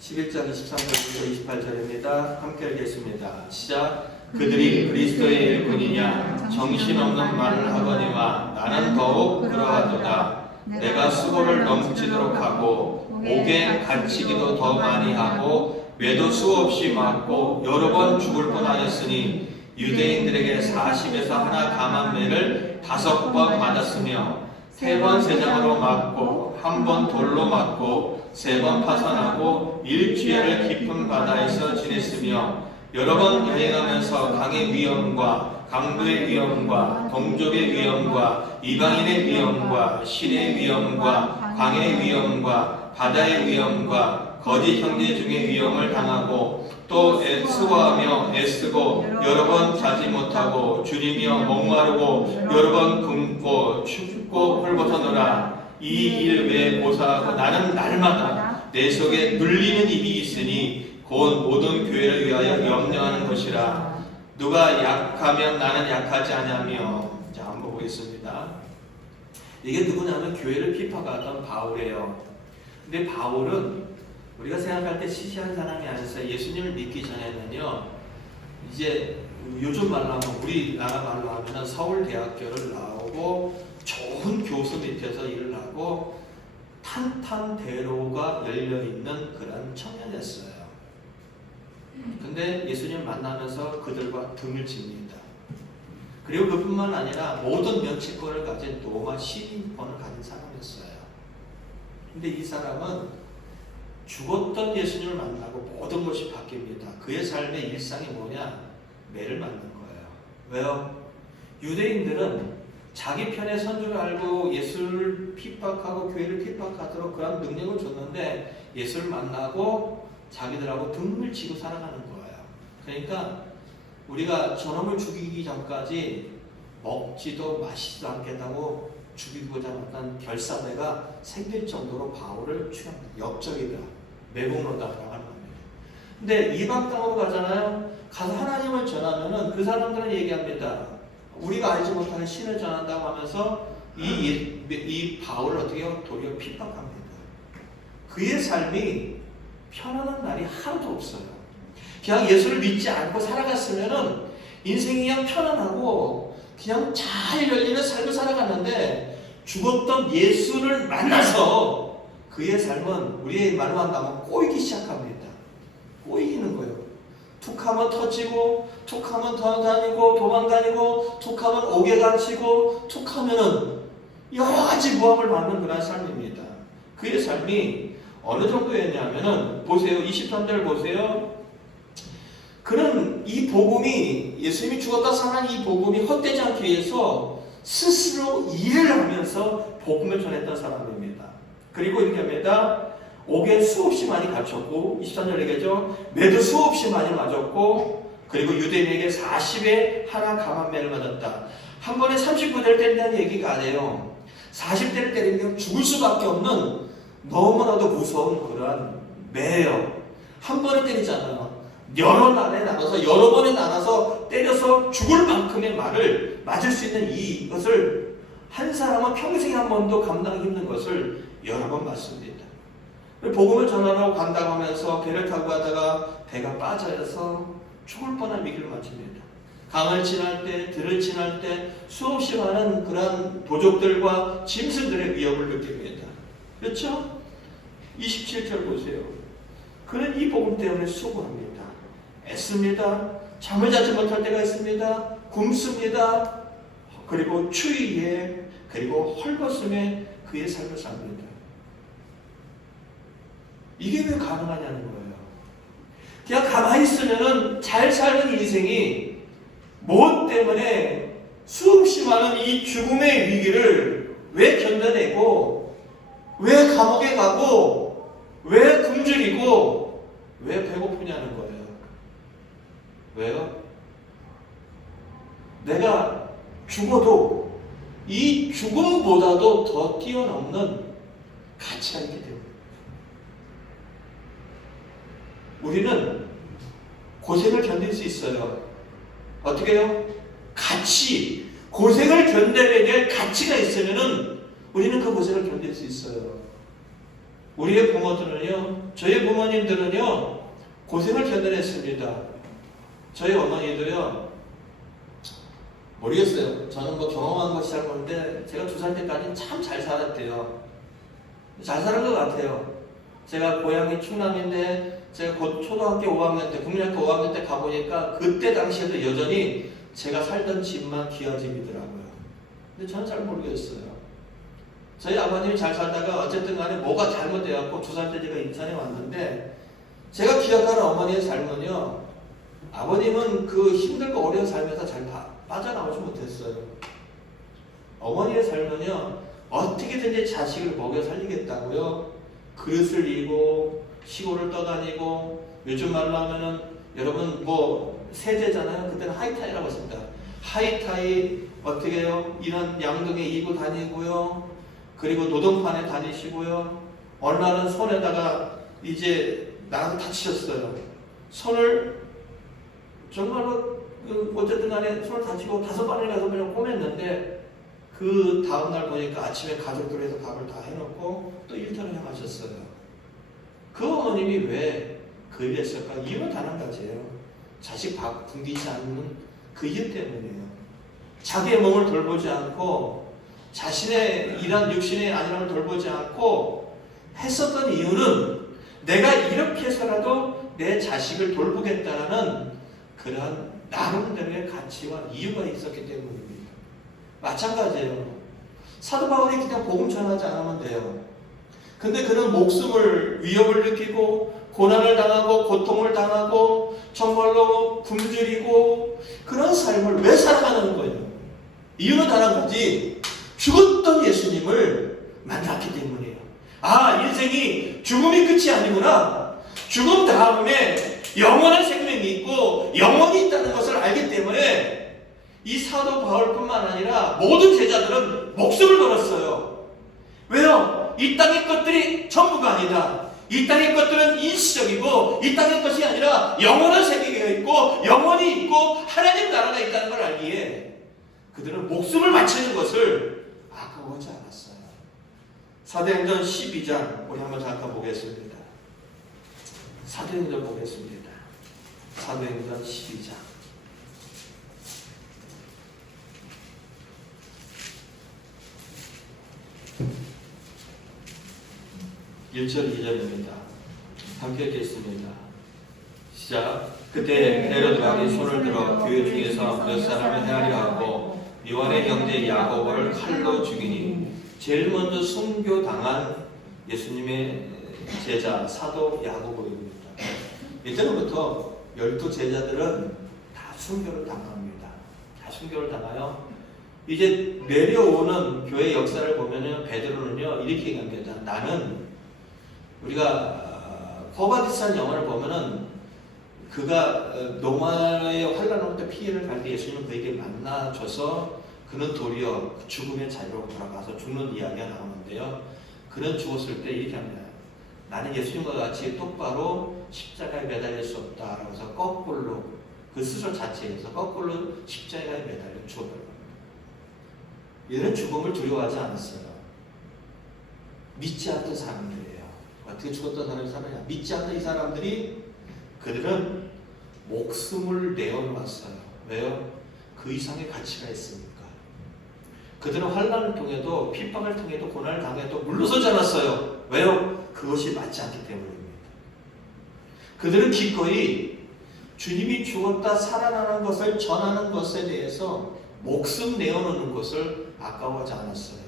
11장 23절부터 28절입니다. 함께 읽겠습니다. 시작. 그들이 그리스도의 일꾼이냐 정신없는 말을 하거니와 나는 더욱 그러하도다. 내가 수고를 넘치도록 하고 옥에 갇히기도 더 많이 하고 매도 수없이 맞고 여러 번 죽을 뻔하였으니 유대인들에게 40에서 하나 감한매를 5번 맞았으며 3번 세장으로 맞고 1번 돌로 맞고 3번 파선하고 일주일을 깊은 바다에서 지냈으며 여러 번 여행하면서 강의 위험과 강도의 위험과 동족의 위험과 이방인의 위험과 신의 위험과 광야의 위험과 바다의 위험과 거짓 형제 중의 위험을 당하고 또 수고하며 애쓰고 여러 번 자지 못하고 줄이며 목마르고 여러 번 굶고 춥고 헐벗어노라. 이 일 외에 보사하고 나는 날마다 내 속에 눌리는 입이 있으니 곧 모든 교회를 위하여 염려하는 것이라. 누가 약하면 나는 약하지 아니하며. 자, 한번 보겠습니다. 이게 누구냐면 교회를 피파하던 바울이에요. 근데 바울은 우리가 생각할 때 시시한 사람이 아니었어요. 예수님을 믿기 전에는요, 이제 요즘 말로 하면, 우리나라 말로 하면 서울대학교를 나오고 좋은 교수 밑에서 일을 하고 탄탄대로가 열려있는 그런 청년이었어요. 근데 예수님 만나면서 그들과 등을 집니다. 그리고 그뿐만 아니라 모든 명치권을 가진 로마 시민권을 가진 사람이었어요. 근데 이 사람은 죽었던 예수님을 만나고 모든 것이 바뀝니다. 그의 삶의 일상이 뭐냐? 매를 맞는 거예요. 왜요? 유대인들은 자기 편의 선줄 알고 예수를 핍박하고 교회를 핍박하도록 그런 능력을 줬는데 예수를 만나고 자기들하고 등을 지고 살아가는 거예요. 그러니까 우리가 저놈을 죽이기 전까지 먹지도 마시지도 않겠다고 죽이고자 했던 결사대가 생길 정도로 바울을 취합니다. 역적이다. 매국노다라고 하는 겁니다. 근데 이방 땅으로 가잖아요. 가서 하나님을 전하면은 그 사람들은 얘기합니다. 우리가 알지 못하는 신을 전한다고 하면서 이 바울을 어떻게 해요? 도리어 핍박합니다. 그의 삶이 편안한 날이 하나도 없어요. 그냥 예수를 믿지 않고 살아갔으면은 인생이 그냥 편안하고 그냥 잘 열리는 삶을 살아갔는데 죽었던 예수를 만나서 그의 삶은 우리의 말로 한다면 꼬이기 시작합니다. 꼬이는 거예요. 툭하면 터지고, 툭하면 다니고, 도망다니고, 툭하면 옥에 갇히고, 툭하면은 여러 가지 모함을 받는 그런 삶입니다. 그의 삶이 어느 정도였냐면은 보세요. 23절 보세요. 그는 이 복음이, 예수님이 죽었다 살아난 이 복음이 헛되지 않기 위해서 스스로 일을 하면서 복음을 전했던 사람입니다. 그리고 이렇게 합니다. 옥에 수없이 많이 갇혔고, 23절 얘기하죠. 매도 수없이 많이 맞았고, 그리고 유대인에게 40에 하나 강한 매를 맞았다. 한 번에 39대를 때린다는 얘기가 아니에요. 40대를 때리면 죽을 수밖에 없는 너무나도 무서운 그러한 매예요. 한 번에 때리잖아요. 여러 날에 나눠서, 여러 번에 나눠서 때려서 죽을 만큼의 말을 맞을 수 있는 이것을 한 사람은 평생에 한 번도 감당하기 힘든 것을 여러 번 맞습니다. 복음을 전하러 간다고 하면서 배를 타고 가다가 배가 빠져서 죽을 뻔한 위기를 맞춥니다. 강을 지날 때, 들을 지날 때 수없이 많은 그런 도적들과 짐승들의 위협을 느낍니다. 그렇죠? 27절 보세요. 그는 이 복음 때문에 수고합니다. 애씁니다. 잠을 자지 못할 때가 있습니다. 굶습니다. 그리고 추위에, 그리고 헐벗음에 그의 삶을 삽니다. 이게 왜 가능하냐는 거예요. 그냥 가만히 있으면은 잘 사는 인생이 무엇 때문에 수없이 많은 이 죽음의 위기를 왜 견뎌내고, 왜 감옥에 가고, 왜 굶주리고, 왜 배고프냐는 거예요. 왜요? 내가 죽어도 이 죽음보다도 더 뛰어넘는 가치가 있기 때문에. 우리는 고생을 견딜 수 있어요. 어떻게 해요? 가치, 고생을 견뎌내야 될 가치가 있으면은 우리는 그 고생을 견딜 수 있어요. 우리의 부모들은요, 저희 부모님들은요, 고생을 견뎌냈습니다. 저희 어머니도요, 모르겠어요. 저는 뭐 경험한 것이 잘 모르는데, 제가 2살 때까지는 참 잘 살았대요. 잘 살은 것 같아요. 제가 고향이 충남인데, 제가 곧 초등학교 5학년 때, 국민학교 5학년 때 가보니까, 그때 당시에도 여전히 제가 살던 집만 기와집이더라고요. 근데 저는 잘 모르겠어요. 저희 아버님이 잘 살다가 어쨌든 간에 뭐가 잘못되었고 2살 때 제가 인천에 왔는데, 제가 기억하는 어머니의 삶은요, 아버님은 그 힘들고 어려운 삶에서 잘 빠져나오지 못했어요. 어머니의 삶은요, 어떻게든지 자식을 먹여 살리겠다고요, 그릇을 이고 시골을 떠다니고, 요즘 말로 하면은 여러분 뭐 세제잖아요. 그때는 하이타이라고 했습니다. 하이타이 어떻게 해요? 이런 양동에 이고 다니고요. 그리고 노동판에 다니시고요. 어느 날은 손에다가 이제 나가서 다치셨어요. 손을 정말로 어쨌든 간에 손을 다치고 5번에 가서 그냥 꼬맸는데 그 다음날 보니까 아침에 가족들 해서 밥을 다 해놓고 또 일터를 향하셨어요. 그 어머님이 왜 그 일을 했을까? 이유는 단 한 가지예요. 자식 밥 굶기지 않는 그 이유 때문이에요. 자기의 몸을 돌보지 않고 자신의 이런 육신의 안일함을 돌보지 않고 했었던 이유는 내가 이렇게 해서라도 내 자식을 돌보겠다는 그런 나름대로의 가치와 이유가 있었기 때문입니다. 마찬가지예요. 사도 바울이 그냥 복음 전하지 않으면 돼요. 근데 그는 목숨을 위협을 느끼고 고난을 당하고 고통을 당하고 정말로 굶주리고 그런 삶을 왜 살아가는 거예요? 이유는 단 한 가지. 죽었던 예수님을 만났기 때문이에요. 아, 인생이 죽음이 끝이 아니구나. 죽음 다음에 영원한 생명이 있고 영원이 있다는 것을 알기 때문에 이 사도 바울뿐만 아니라 모든 제자들은 목숨을 걸었어요. 왜요? 이 땅의 것들이 전부가 아니다. 이 땅의 것들은 일시적이고 이 땅의 것이 아니라 영원한 세계가 있고 영원이 있고 하나님 나라가 있다는 걸 알기에 그들은 목숨을 바치는 것을 아까워하지 않았어요. 사도행전 12장 우리 한번 잠깐 보겠습니다. 사도행전 보겠습니다. 사도행전 12장 1절 2절입니다. 함께 읽겠습니다. 시작. 그때 헤로드 왕이 손을 들어 교회 중에서 몇 사람을 헤아려 하고 요한의 형제 야고보를 칼로 죽이니 제일 먼저 순교당한 예수님의 제자 사도 야고보입니다. 이때로부터 12제자들은 다 순교를 당합니다. 다 순교를 당하여 이제 내려오는 교회 역사를 보면은 베드로는요 이렇게 얘기합니다. 나는 우리가 포바디스한 영화를 보면은 그가 노마의 환란으로 때 피해를 갈 때 예수님은 그에게 만나줘서 그는 도리어 죽음의 자리로 돌아가서 죽는 이야기가 나오는데요. 그는 죽었을 때 이렇게 합니다. 나는 예수님과 같이 똑바로 십자가에 매달릴 수 없다라고 해서 거꾸로 그 스스로 자체에서 거꾸로 십자가에 매달려 죽어버립니다. 이런 죽음을 두려워하지 않았어요. 믿지 않던 사람들이에요. 어떻게 죽었던 사람이 살아냐? 믿지 않는 이 사람들이 그들은 목숨을 내어놓았어요. 왜요? 그 이상의 가치가 있으니까. 그들은 환난을 통해도 핍박을 통해도 고난을 당해도 물러서지 않았어요. 왜요? 그것이 맞지 않기 때문입니다. 그들은 기꺼이 주님이 죽었다 살아나는 것을 전하는 것에 대해서 목숨 내어놓는 것을 아까워하지 않았어요.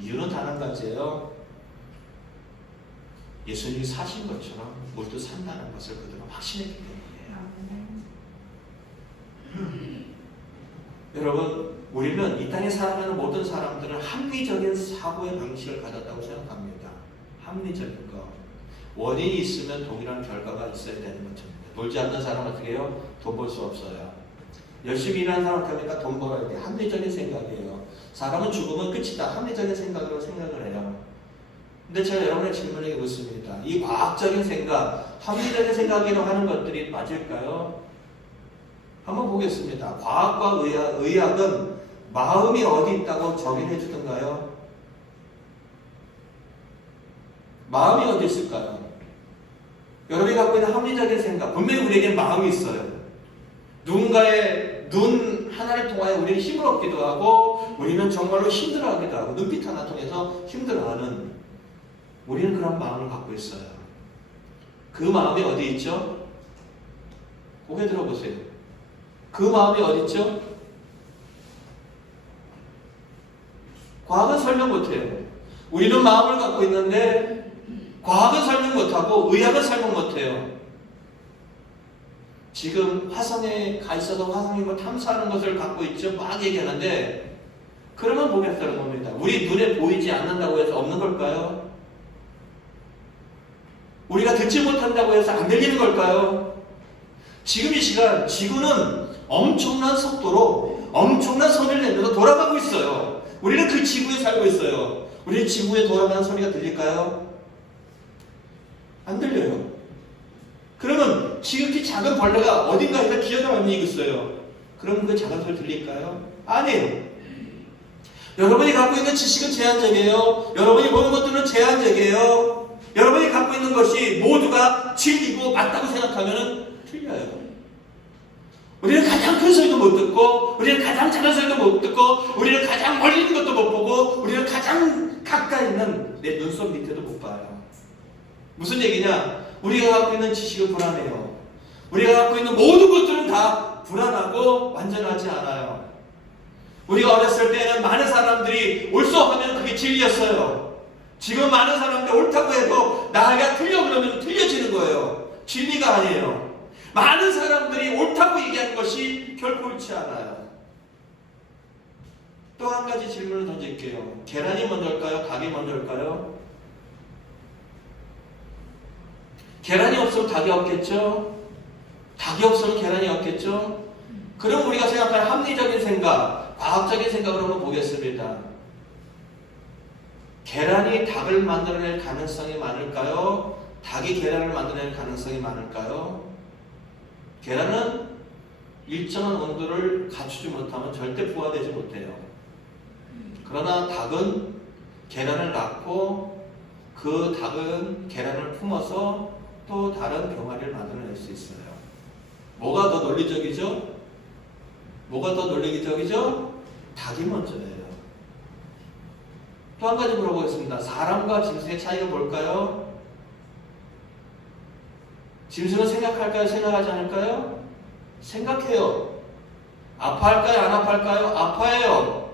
이유는 단 한 가지예요. 예수님이 사신 것처럼 우리도 산다는 것을 그들은 확신했기 때문이에요. 여러분, 우리는 이 땅에 살아가는 모든 사람들은 합리적인 사고의 방식을 가졌다고 생각합니다. 합리적인 거. 원인이 있으면 동일한 결과가 있어야 되는 것입니다. 놀지 않는 사람은 어떻게 해요? 돈 벌 수 없어요. 열심히 일하는 사람한테니까 돈 벌어야 돼. 합리적인 생각이에요. 사람은 죽으면 끝이다. 합리적인 생각으로 생각을 해요. 근데 제가 여러분의 질문에게 묻습니다. 이 과학적인 생각, 합리적인 생각이라고 하는 것들이 맞을까요? 한번 보겠습니다. 과학과 의학은 마음이 어디 있다고 정의해 주던가요? 마음이 어디 있을까요? 여러분이 갖고 있는 합리적인 생각, 분명히 우리에게 마음이 있어요. 누군가의 눈 하나를 통하여 우리는 힘을 얻기도 하고 우리는 정말로 힘들어하기도 하고 눈빛 하나 통해서 힘들어하는 우리는 그런 마음을 갖고 있어요. 그 마음이 어디 있죠? 고개 들어보세요. 그 마음이 어디 있죠? 과학은 설명 못해요. 우리는 마음을 갖고 있는데 과학은 설명 못하고 의학은 설명 못해요. 지금 화성에 가 있어서 화성에 뭐 탐사하는 것을 갖고 있죠. 막 얘기하는데 그러면 보겠다는 겁니다. 우리 눈에 보이지 않는다고 해서 없는 걸까요? 우리가 듣지 못한다고 해서 안 들리는 걸까요? 지금 이 시간 지구는 엄청난 속도로 엄청난 소리를 내면서 돌아가고 있어요. 우리는 그 지구에 살고 있어요. 우리 지구에 돌아가는 소리가 들릴까요? 안 들려요. 그러면 지극히 작은 벌레가 어딘가에다 기어나가는 얘기 있어요. 그러면 그 작은 소리 들릴까요? 아니에요. 여러분이 갖고 있는 지식은 제한적이에요. 여러분이 보는 것들은 제한적이에요. 여러분이 갖고 있는 것이 모두가 진리고 맞다고 생각하면 틀려요. 우리는 가장 큰 소리도 못 듣고, 우리는 가장 작은 소리도 못 듣고, 우리는 가장 멀리 있는 것도 못 보고, 우리는 가장 가까이 있는 내 눈썹 밑에도 못 봐요. 무슨 얘기냐? 우리가 갖고 있는 지식은 불안해요. 우리가 갖고 있는 모든 것들은 다 불안하고 완전하지 않아요. 우리가 어렸을 때는 많은 사람들이 옳소 하면 그게 진리였어요. 지금 많은 사람들이 옳다고 해도 나가 틀려 그러면 틀려지는 거예요. 진리가 아니에요. 많은 사람들이 옳다고 얘기하는 것이 결코 옳지 않아요. 또 한 가지 질문을 던질게요. 계란이 먼저일까요? 닭이 먼저일까요? 계란이 없으면 닭이 없겠죠? 닭이 없으면 계란이 없겠죠? 그럼 우리가 생각하는 합리적인 생각, 과학적인 생각으로 한번 보겠습니다. 계란이 닭을 만들어낼 가능성이 많을까요? 닭이 계란을 만들어낼 가능성이 많을까요? 계란은 일정한 온도를 갖추지 못하면 절대 부화되지 못해요. 그러나 닭은 계란을 낳고 그 닭은 계란을 품어서 또 다른 병아리를 만들어낼 수 있어요. 뭐가 더 논리적이죠? 뭐가 더 논리적이죠? 닭이 먼저예요. 또 한 가지 물어보겠습니다. 사람과 짐승의 차이가 뭘까요? 짐승은 생각할까요? 생각하지 않을까요? 생각해요. 아파할까요? 안 아파할까요? 아파해요.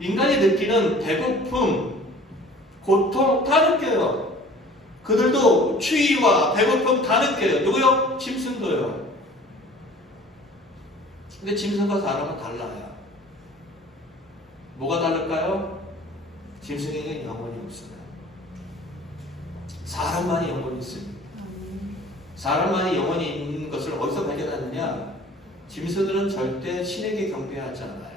인간이 느끼는 배고픔, 고통 다 느껴요. 그들도 추위와 배고픔 다 느껴요. 누구요? 짐승도요. 근데 짐승과 사람은 달라요. 뭐가 다를까요? 짐승에게는 영혼이 없어요. 사람만이 영혼이 있습니다. 사람만이 영혼이 있는 것을 어디서 발견하느냐? 짐승들은 절대 신에게 경배하지 않아요.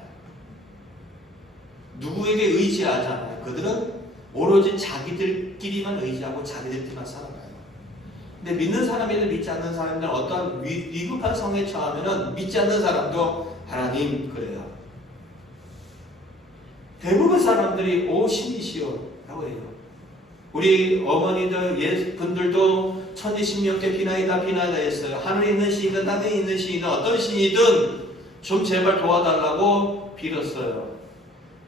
누구에게 의지하지 않아요. 그들은 오로지 자기들끼리만 의지하고 자기들끼리만 살아가요. 근데 믿는 사람이든 믿지 않는 사람이든 어떤 위급한 상황에 처하면은 믿지 않는 사람도 하나님 그래요. 대부분 사람들이 오 신이시여 라고 해요. 우리 어머니들 예분들도 천지신명께 비나이다 했어요. 하늘에 있는 신이든 땅에 있는 신이든 어떤 신이든 좀 제발 도와달라고 빌었어요.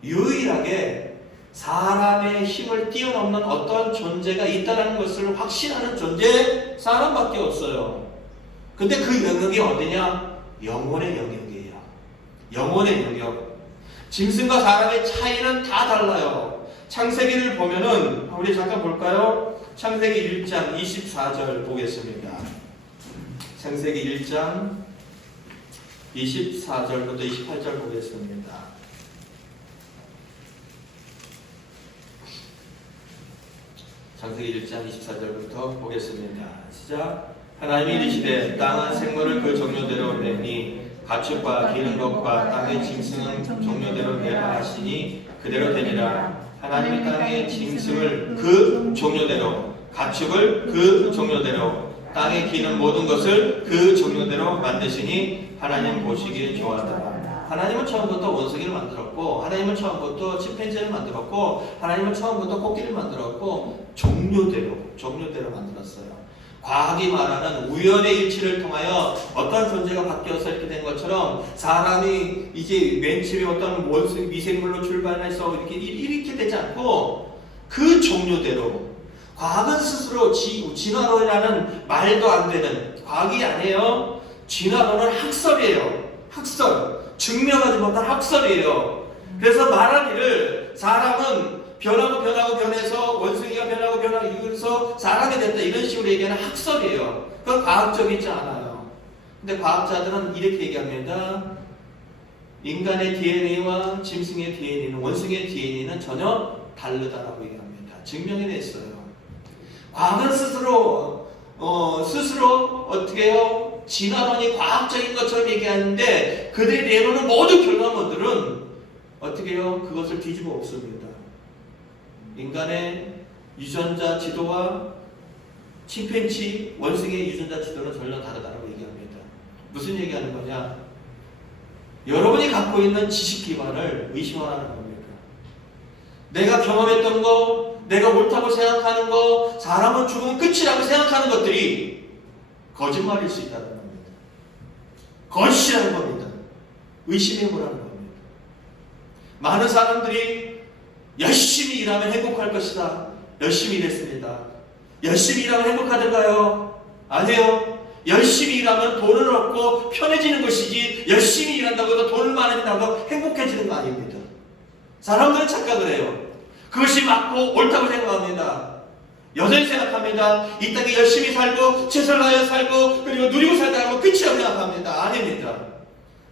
유일하게 사람의 힘을 뛰어넘는 어떤 존재가 있다는 것을 확신하는 존재 사람밖에 없어요. 근데 그 영역이 어디냐? 영혼의 영역이에요. 영혼의 영역. 짐승과 사람의 차이는 다 달라요. 창세기를 보면은 우리 잠깐 볼까요? 창세기 1장 24절 보겠습니다. 창세기 1장 24절부터 28절 보겠습니다. 창세기 1장 24절부터 보겠습니다. 시작. 하나님이 이르시되 땅은 생물을 그 종류대로 내니 가축과 기는 것과 땅의 짐승은 종류대로 내라 하시니 그대로 되니라. 하나님이 땅의 짐승을 그 종류대로 가축을 그 종류대로 땅에 기는 모든 것을 그 종류대로 만드시니 하나님 보시기에 좋았더라. 하나님은 처음부터 원숭이를 만들었고 하나님은 처음부터 침팬지를 만들었고 하나님은 처음부터 코끼리를 만들었고 종류대로 만들었어요. 과학이 말하는 우연의 일치를 통하여 어떤 존재가 바뀌어서 이렇게 된 것처럼 사람이 이제 맨 처음에 어떤 원숭이 미생물로 출발해서 이렇게 되지 않고 그 종류대로 과학은 스스로 진화론이라는 말도 안 되는 과학이 아니에요. 진화론은 학설이에요. 학설. 증명하지 못한 학설이에요. 그래서 말하기를 사람은 변해서 원숭이가 변하고 이래서 사람이 됐다 이런 식으로 얘기하는 학설이에요. 그건 과학적이지 않아요. 근데 과학자들은 이렇게 얘기합니다. 인간의 DNA와 짐승의 DNA는 원숭이의 DNA는 전혀 다르다라고 얘기합니다. 증명해냈어요. 과학은 스스로 어떻게 해요? 진화론이 과학적인 것처럼 얘기하는데 그들의 내놓는 모든 결과물들은 어떻게 해요? 그것을 뒤집어 엎습니다. 인간의 유전자 지도와 침팬지 원숭이의 유전자 지도는 전혀 다르다고 얘기합니다. 무슨 얘기하는 거냐? 여러분이 갖고 있는 지식 기반을 의심하라는 겁니다. 내가 경험했던 거, 내가 옳다고 생각하는 거, 사람은 죽으면 끝이라고 생각하는 것들이 거짓말일 수 있다는 겁니다. 거짓이라는 겁니다. 의심해보라는 겁니다. 많은 사람들이 열심히 일하면 행복할 것이다. 열심히 일했습니다. 열심히 일하면 행복하던가요? 아니에요. 열심히 일하면 돈을 얻고 편해지는 것이지 열심히 일한다고 해서 돈을 많아진다고 행복해지는 거 아닙니다. 사람들은 착각을 해요. 그것이 맞고 옳다고 생각합니다. 여전히 생각합니다. 이 땅에 열심히 살고 최선을 다해 살고 그리고 누리고 살다가 끝이라고 생각합니다. 아닙니다.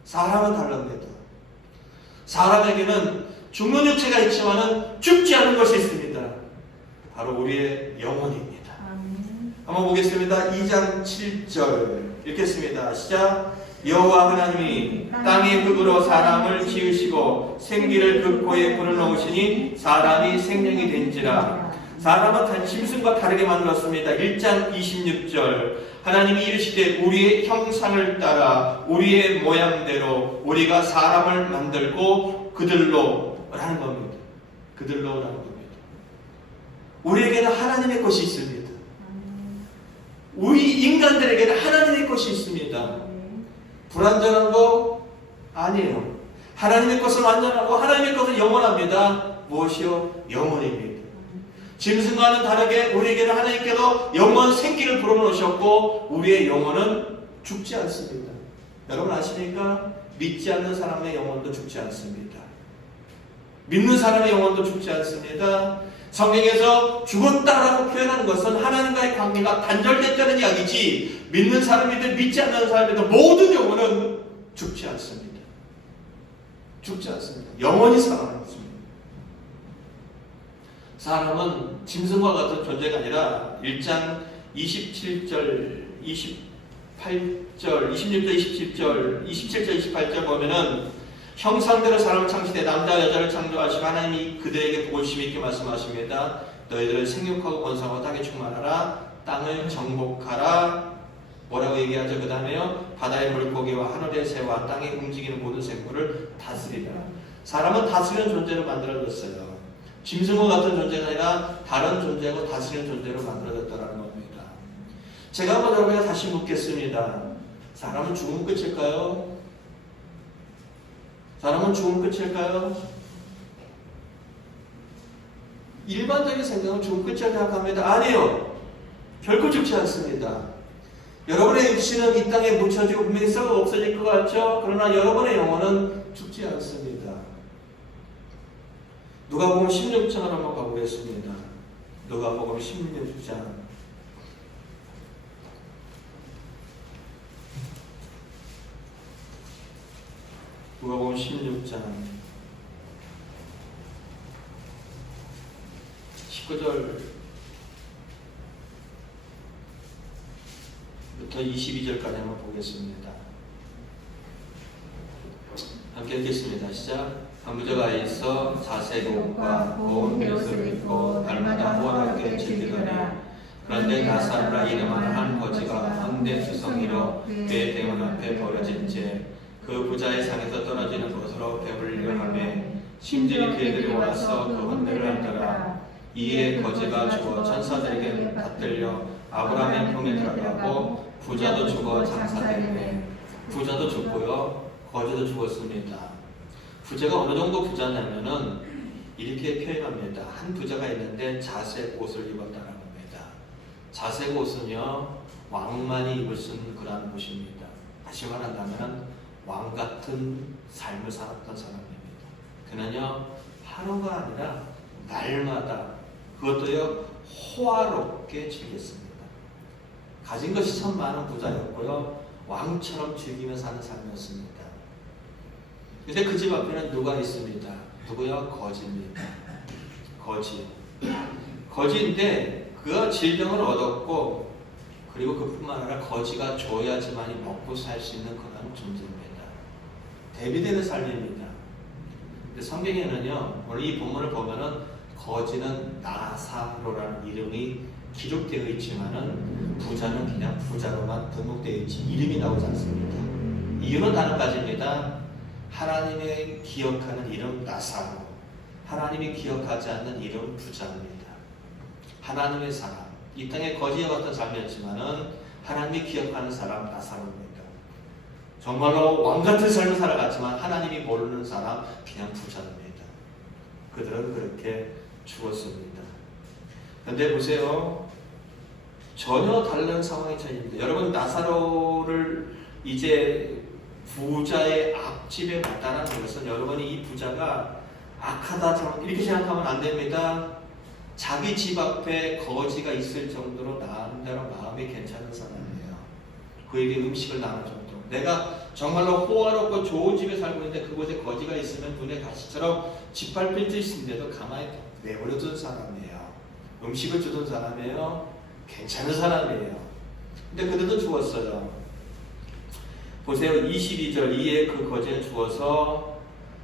사람은 다릅니다. 사람에게는 죽는 육체가 있지만은 죽지 않는 것이 있습니다. 바로 우리의 영혼입니다. 한번 보겠습니다. 2장 7절 읽겠습니다. 시작. 여호와 하나님이 땅의 흙으로 사람을 지으시고 생기를 그 코에 불어넣으시니 사람이 생명이 된지라. 사람은 짐승과 다르게 만들었습니다. 1장 26절 하나님이 이르시되 우리의 형상을 따라 우리의 모양대로 우리가 사람을 만들고 그들로 라는 겁니다. 그들로 라는 겁니다. 우리에게는 하나님의 것이 있습니다. 우리 인간들에게는 하나님의 것이 있습니다. 불완전한 거 아니에요. 하나님의 것은 완전하고 하나님의 것은 영원합니다. 무엇이요? 영원입니다. 짐승과는 다르게 우리에게는 하나님께서 영원 생기를 불어넣으셨고 우리의 영혼은 죽지 않습니다. 여러분 아십니까? 믿지 않는 사람의 영혼도 죽지 않습니다. 믿는 사람의 영혼도 죽지 않습니다. 성경에서 죽었다라고 표현하는 것은 하나님과의 관계가 단절됐다는 이야기지 믿는 사람이든 믿지 않는 사람이든 모든 영혼은 죽지 않습니다. 죽지 않습니다. 영원히 살아남습니다. 사람은 짐승과 같은 존재가 아니라 1장 27절, 28절, 26절, 27절, 27절, 28절 보면은 형상대로 사람을 창시되 남자 여자를 창조하시고 하나님이 그들에게 복을 있게 말씀하십니다. 너희들은 생육하고 번성하고 땅에 충만하라. 땅을 정복하라. 뭐라고 얘기하죠? 그 다음에요. 바다의 물고기와 하늘의 새와 땅에 움직이는 모든 생물을 다스리라. 사람은 다스리는 존재로 만들어졌어요. 짐승과 같은 존재가 아니라 다른 존재고 다스리는 존재로 만들어졌다는 겁니다. 제가 한번 여러분에게 다시 묻겠습니다. 사람은 죽으면 끝일까요? 사람은 죽으면 끝일까요? 일반적인 생각은 죽으면 끝이라고 생각합니다. 아니에요. 결코 죽지 않습니다. 여러분의 육신은 이 땅에 묻혀지고 분명히 썩어 없어질 것 같죠? 그러나 여러분의 영혼은 죽지 않습니다. 누가복음 16장을 한번 가보겠습니다. 누가복음 16장 누가복음 16장 19절부터 22절까지 한번 보겠습니다. 함께 읽겠습니다. 시작. 한 부자가 있어 자색옷과 고운 옷을 입고 날마다 호화롭게 즐기더니 그런데 나사로라 이름하는 한 거지가 황대 주성이로 그의 대문 앞에 버려진 채 그 부자의 상에서 떨어지는 것으로 배불리려 하며 심지어 그들이 와서 그 혼례를 하더라. 이에 거지가 죽어 천사들에게 받들려 아브라함의 품에 들어가고 부자도 죽어 장사되네. 부자도 죽고요, 거지도 죽었습니다. 부자가 어느 정도 부자냐면은 이렇게 표현합니다. 한 부자가 있는데 자색 옷을 입었다는 겁니다. 자색 옷은요 왕만이 입을 수 있는 그런 옷입니다. 다시 말한다면 왕 같은 삶을 살았던 사람입니다. 그는요 하루가 아니라 날마다 그것도요 호화롭게 즐겼습니다. 가진 것이 참 많은 부자였고요 왕처럼 즐기며 사는 삶이었습니다. 근데 그 집 앞에는 누가 있습니다. 누구요? 거지입니다. 거지인데 그가 질병을 얻었고 그리고 그뿐만 아니라 거지가 줘야지만이 먹고 살 수 있는 그런 존재입니다. 대비되는 삶입니다. 근데 성경에는요, 오늘 이 본문을 보면은 거지는 나사로라는 이름이 기록되어 있지만은 부자는 그냥 부자로만 등록되어 있지 이름이 나오지 않습니다. 이유는 다른 가지입니다. 하나님의 기억하는 이름 나사로, 하나님이 기억하지 않는 이름 부자입니다. 하나님의 사람, 이 땅에 거지와 같은 삶이었지만은 하나님이 기억하는 사람 나사로입니다. 정말로 왕같은 삶을 살아갔지만 하나님이 모르는 사람 그냥 부자입니다. 그들은 그렇게 죽었습니다. 그런데 보세요, 전혀 다른 상황이 처해집니다. 여러분, 나사로를 이제 부자의 앞집에 맞다는 것은 여러분이 이 부자가 악하다 이렇게 생각하면 안 됩니다. 자기 집 앞에 거지가 있을 정도로 나름대로 마음이 괜찮은 사람이에요. 그에게 음식을 나눌 정도. 내가 정말로 호화롭고 좋은 집에 살고 있는데 그곳에 거지가 있으면 눈에 가시처럼 짓밟힐 듯 있는데도 가만히 내버려둔 사람이에요. 음식을 주던 사람이에요. 괜찮은 사람이에요. 근데 그들도 죽었어요. 보세요. 22절. 이에 그 거지는 죽어서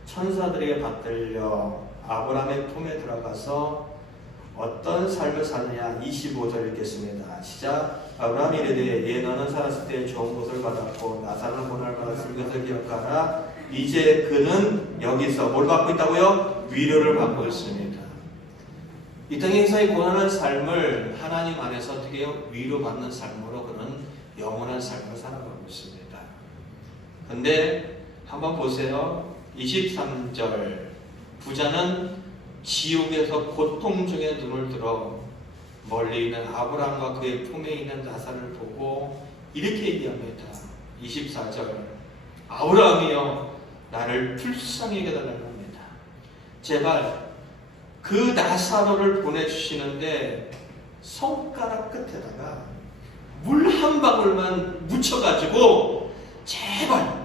천사들에게 받들려 아브라함의 품에 들어가서 어떤 삶을 사느냐. 25절 읽겠습니다. 시작. 아브라함이 이르되 예 너는 살았을 때 좋은 것을 받았고 나사로는 고난을 받았으니 이것을 기억하라. 이제 그는 여기서 뭘 받고 있다고요? 위로를 받고 있습니다. 이 땅에서의 고난한 삶을 하나님 안에서 어떻게 위로받는 삶으로 그는 영원한 삶을 살아가고 있습니다. 근데 한번 보세요. 23절. 부자는 지옥에서 고통 중에 눈을 들어 멀리 있는 아브라함과 그의 품에 있는 나사를 보고 이렇게 얘기합니다. 24절. 아브라함이여 나를 불쌍히 여겨달라고 합니다. 제발 그 나사로를 보내주시는데 손가락 끝에다가 물 한 방울만 묻혀가지고 제발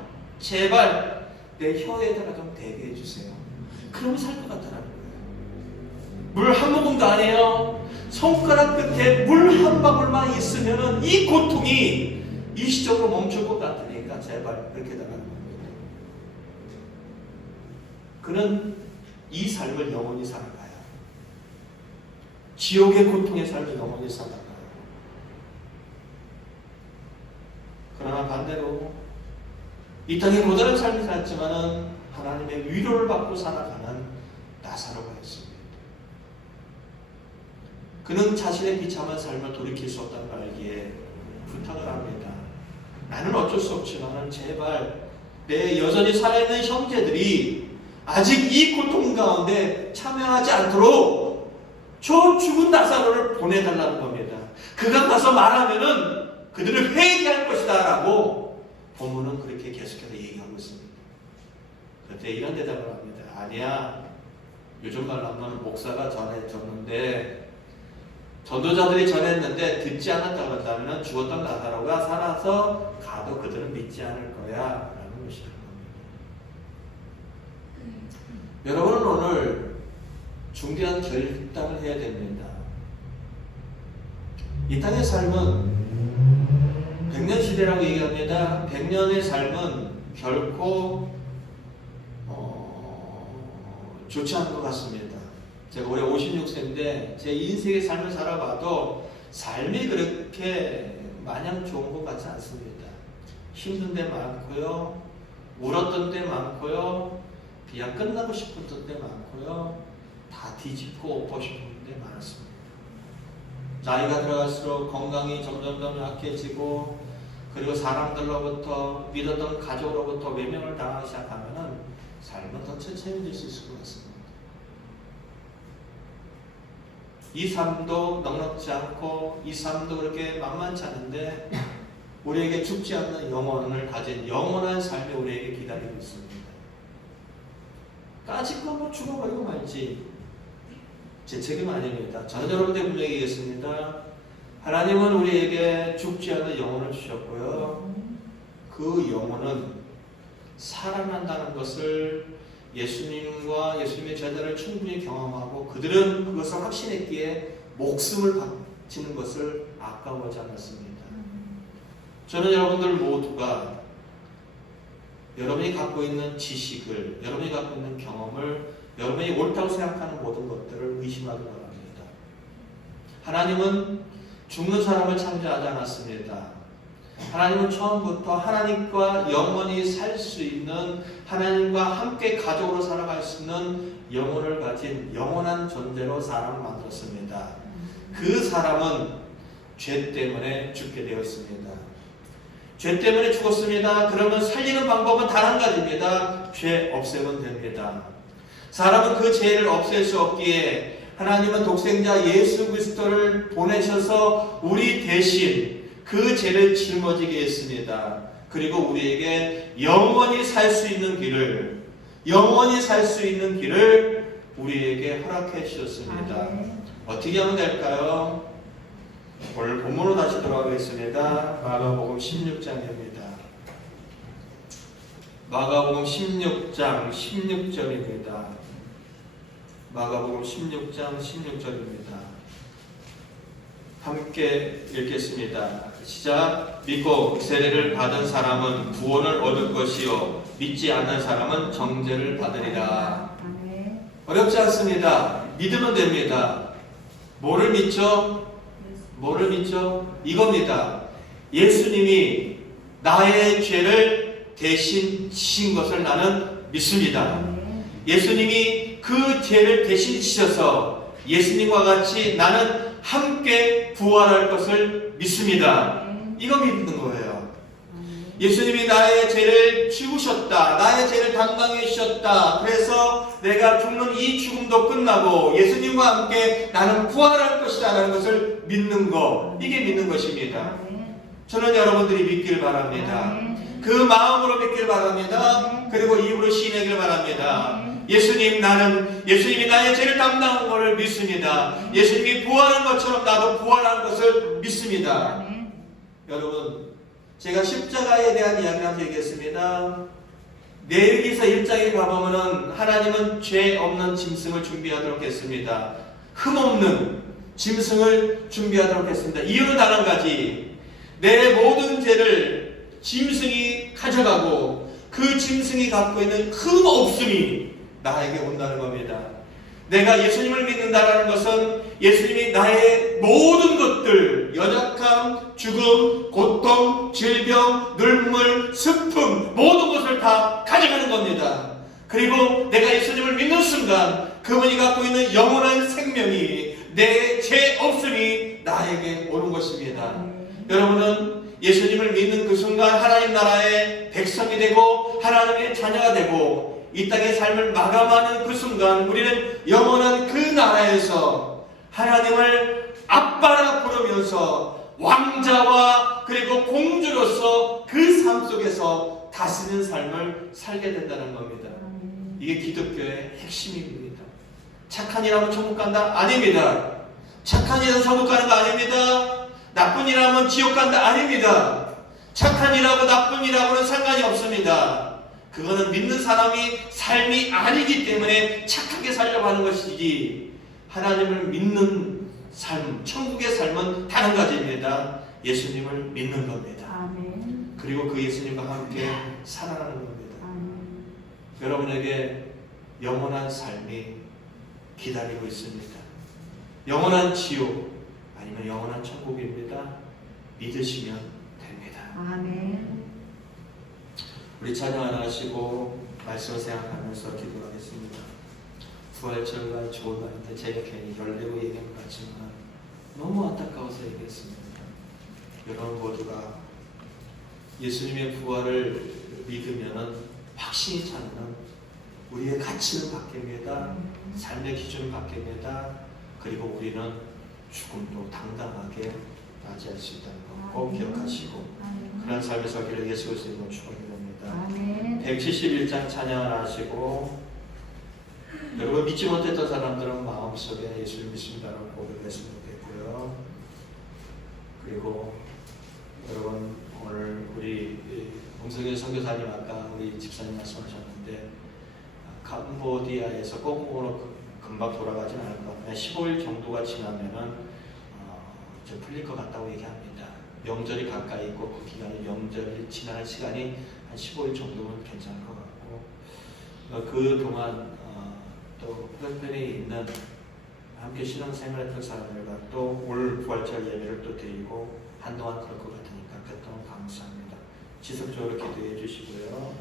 내 혀에다가 좀 대게 해주세요. 그러면 살 것 같다는 거예요. 물 한 모금도 안 해요. 손가락 끝에 물 한 방울만 있으면 이 고통이 일시적으로 멈출 것 같으니까 제발 그렇게 달라는 겁니다. 그는 이 삶을 영원히 살아가요. 지옥의 고통의 삶을 영원히 살아가요. 그러나 반대로 이 땅에 고단한 삶을 살았지만은 하나님의 위로를 받고 살아가는 나사로가 있습니다. 그는 자신의 비참한 삶을 돌이킬 수 없다는 걸 알기에 부탁을 합니다. 나는 어쩔 수 없지만 제발 내 여전히 살아있는 형제들이 아직 이 고통 가운데 참여하지 않도록 저 죽은 나사로를 보내달라는 겁니다. 그가 가서 말하면은 그들을 회개할 것이다 라고 본문은 그렇게 계속해서 얘기하고 있습니다. 그때 이런 대답을 합니다. 아니야, 요즘 말로 하면 목사가 전해줬는데 전도자들이 전했는데 듣지 않았다고 한다면 죽었던 나사로가 살아서 가도 그들은 믿지 않을 거야 라는 것이라는 겁니다. 여러분은 오늘 중대한 결단을 해야 됩니다. 이 땅의 삶은 100년 시대라고 얘기합니다. 100년의 삶은 결코 좋지 않은 것 같습니다. 제가 올해 56세인데 제 인생의 삶을 살아봐도 삶이 그렇게 마냥 좋은 것 같지 않습니다. 힘든 데 많고요. 울었던 데 많고요. 그냥 끝나고 싶었던 데 많고요. 다 뒤집고 엎고 싶은 데 많았습니다. 나이가 들어갈수록 건강이 점점 약해지고 그리고 사람들로부터 믿었던 가족으로부터 외면을 당하기 시작하면 삶은 더 처참해질 수 있을 것 같습니다. 이 삶도 넉넉지 않고 이 삶도 그렇게 만만치 않은데 우리에게 죽지 않는 영혼을 가진 영원한 삶이 우리에게 기다리고 있습니다. 까짓거 뭐 죽어버리고 말지 제 책임 아닙니다. 저는 여러분들 분명히 얘기했습니다. 하나님은 우리에게 죽지 않는 영혼을 주셨고요. 그 영혼은 살아난다는 것을 예수님과 예수님의 제자를 충분히 경험하고 그들은 그것을 확신했기에 목숨을 바치는 것을 아까워하지 않았습니다. 저는 여러분들 모두가 여러분이 갖고 있는 지식을, 여러분이 갖고 있는 경험을, 여러분이 옳다고 생각하는 모든 것들을 의심하기 바랍니다. 하나님은 죽는 사람을 창조하지 않았습니다. 하나님은 처음부터 하나님과 영원히 살 수 있는, 하나님과 함께 가족으로 살아갈 수 있는 영혼을 가진 영원한 존재로 사람을 만들었습니다. 그 사람은 죄 때문에 죽게 되었습니다. 죄 때문에 죽었습니다. 그러면 살리는 방법은 단 한 가지입니다. 죄 없애면 됩니다. 사람은 그 죄를 없앨 수 없기에 하나님은 독생자 예수 그리스도를 보내셔서 우리 대신 그 죄를 짊어지게 했습니다. 그리고 우리에게 영원히 살 수 있는 길을, 영원히 살 수 있는 길을 우리에게 허락해 주셨습니다. 어떻게 하면 될까요? 오늘 본문으로 다시 돌아가겠습니다. 마가복음 16장입니다. 마가복음 16장 16절입니다. 마가복음 16장 16절입니다. 함께 읽겠습니다. 시작. 믿고 세례를 받은 사람은 구원을 얻을 것이요 믿지 않는 사람은 정죄를 받으리라. 어렵지 않습니다. 믿으면 됩니다. 뭐를 믿죠? 뭐를 믿죠? 이겁니다. 예수님이 나의 죄를 대신 지신 것을 나는 믿습니다. 예수님이 그 죄를 대신 지셔서 예수님과 같이 나는 함께 부활할 것을 믿습니다. 이거 믿는 거예요. 예수님이 나의 죄를 지우셨다. 나의 죄를 담당해 주셨다. 그래서 내가 죽는 이 죽음도 끝나고 예수님과 함께 나는 부활할 것이다 라는 것을 믿는 거. 이게 믿는 것입니다. 저는 여러분들이 믿길 바랍니다. 그 마음으로 믿길 바랍니다. 그리고 입으로 시인하길 바랍니다. 예수님이 나의 죄를 담당한 것을 믿습니다. 예수님이 부활한 것처럼 나도 부활한 것을 믿습니다. 여러분, 제가 십자가에 대한 이야기를 한번 얘기했습니다. 레위기서 1장에 가보면은 하나님은 죄 없는 짐승을 준비하도록 했습니다. 흠 없는 짐승을 준비하도록 했습니다. 이유는 단 한 가지. 내 모든 죄를 짐승이 가져가고 그 짐승이 갖고 있는 흠 없음이 나에게 온다는 겁니다. 내가 예수님을 믿는다는 것은 예수님이 나의 모든 것들, 연약함, 죽음, 고통, 질병, 눈물, 슬픔, 모든 것을 다 가져가는 겁니다. 그리고 내가 예수님을 믿는 순간 그분이 갖고 있는 영원한 생명이, 내 죄 없음이 나에게 오는 것입니다. 여러분은 예수님을 믿는 그 순간 하나님 나라의 백성이 되고 하나님의 자녀가 되고 이 땅의 삶을 마감하는 그 순간 우리는 영원한 그 나라에서 하나님을 아빠라 부르면서 왕자와 그리고 공주로서 그 삶 속에서 다스리는 삶을 살게 된다는 겁니다. 이게 기독교의 핵심입니다. 착한 일하면 천국 간다? 아닙니다. 착한 일하면 천국 가는 거 아닙니다. 나쁜 일하면 지옥 간다? 아닙니다. 착한 일하고 나쁜 일하고는 상관이 없습니다. 그거는 믿는 사람이 삶이 아니기 때문에 착하게 살려고 하는 것이지, 하나님을 믿는 삶, 천국의 삶은 단 한 가지입니다. 예수님을 믿는 겁니다. 아멘. 그리고 그 예수님과 함께 살아가는 겁니다. 아멘. 여러분에게 영원한 삶이 기다리고 있습니다. 영원한 지옥 아니면 영원한 천국입니다. 믿으시면 됩니다. 아멘. 우리 찬양 하나 하시고 말씀을 생각하면서 기도하겠습니다. 부활절과 좋은 날인데 제가 괜히 열내고 얘기한 것 같지만 너무 안타까워서 얘기했습니다. 여러분 모두가 예수님의 부활을 믿으면 확신이 차는 우리의 가치는 바뀝니다. 삶의 기준은 바뀝니다. 그리고 우리는 죽음도 당당하게 맞이할 수 있다는 것 꼭 기억하시고 그런 삶의 살기를 예수 그리스도로 축원합니다. 171장 찬양을 하시고, 여러분 믿지 못했던 사람들은 마음속에 예수를 믿습니다라고 고백을 했으면 좋겠고요. 그리고 여러분 오늘 우리 홍석현 선교사님 아까 우리 집사님 말씀하셨는데 캄보디아에서 꽁꽁으로 금방 돌아가진 않을 것 같아요. 15일 정도가 지나면은 좀 풀릴 것 같다고 얘기합니다. 명절이 가까이 있고 그 기간에 명절이 지나는 시간이 한 15일 정도면 괜찮을 것 같고 그 동안 또 프랜펜에 있는 함께 신앙생활했던 사람들과 또 올 부활절 예배를 또 드리고 한동안 그럴 것 같으니까 그동안 감사합니다. 지속적으로 기도해 주시고요.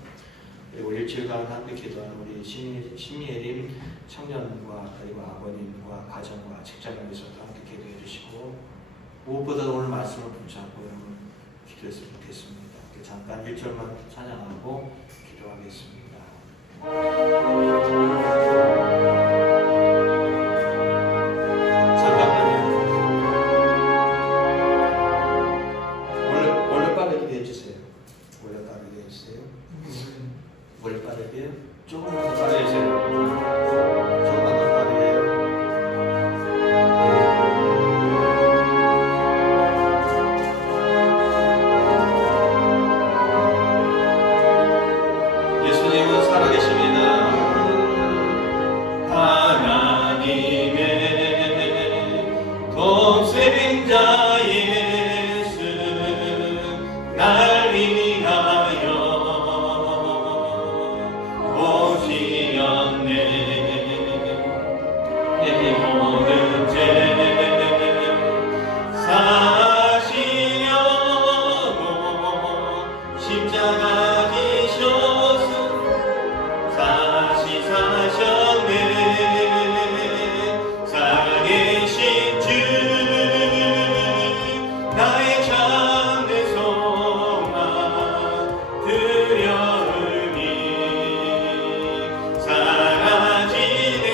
그리고 일주일간 함께 기도하는 우리 신예림 청년과 그리고 아버님과 가정과 직장을 위해서도 함께 기도해 주시고 무엇보다 오늘 말씀을 붙잡고 여러분 기도했으면 좋겠습니다. 잠깐 1절만 찬양하고 기도하겠습니다. 잠깐만요. 원래 빠르게 해주세요. 원래 빠르게 해주세요. 원래 빠르게요? 조금만 더 빠르게 해주세요. 조금만 더 빠르게 해요. 예수님은 살아계십니다. 하나님의 독생자 예수 날 위하여 오시었네. 내 모든 죄 사시려고 십자가 지셨음 다시 사셨네. 살아계신 주 나의 참된 소망 드려으니 사라지네.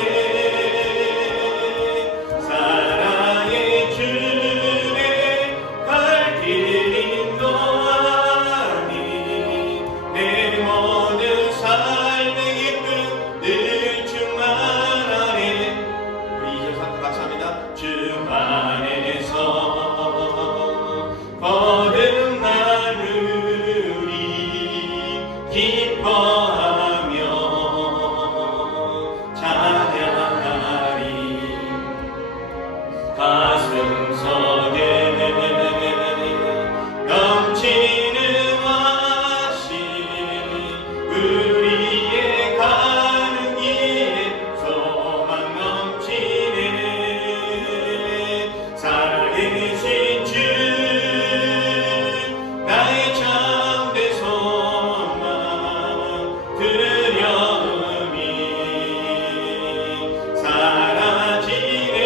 사랑의 주의 갈 길 인도하니 내 모든 삶의 기쁨 늘 충만하네. 우리 2절 3절 같이 합니다. 주 안에서 거듭나느니 기뻐하며 찬양하리. 가슴속에 넘치는 화신 우리의 가는 길에 소망 넘치네. 살아계신 주 나의 참된 소망 드려으니 사라지네.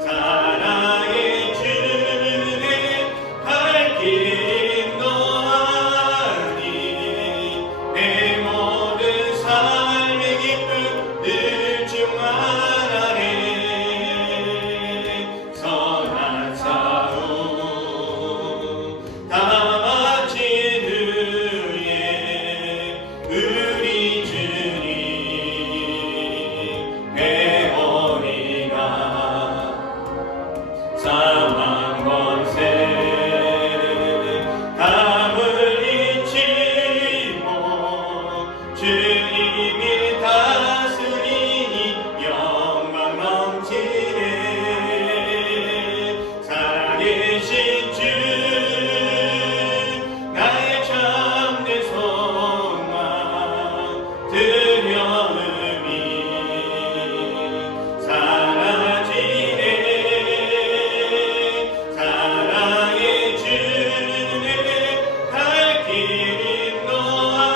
사랑의 주의 갈 길 인도하니 내 모든 삶의 기쁨 늘 충만하네. 선한 싸움 다 마친 후에 우리 주님 배우리라. 사망 권세 다 물리치고 주님이 다스리니 영광 넘치네. 살아계신 주 나의 참된 소망 드려으니 사라지네. 사랑의 주의 갈 길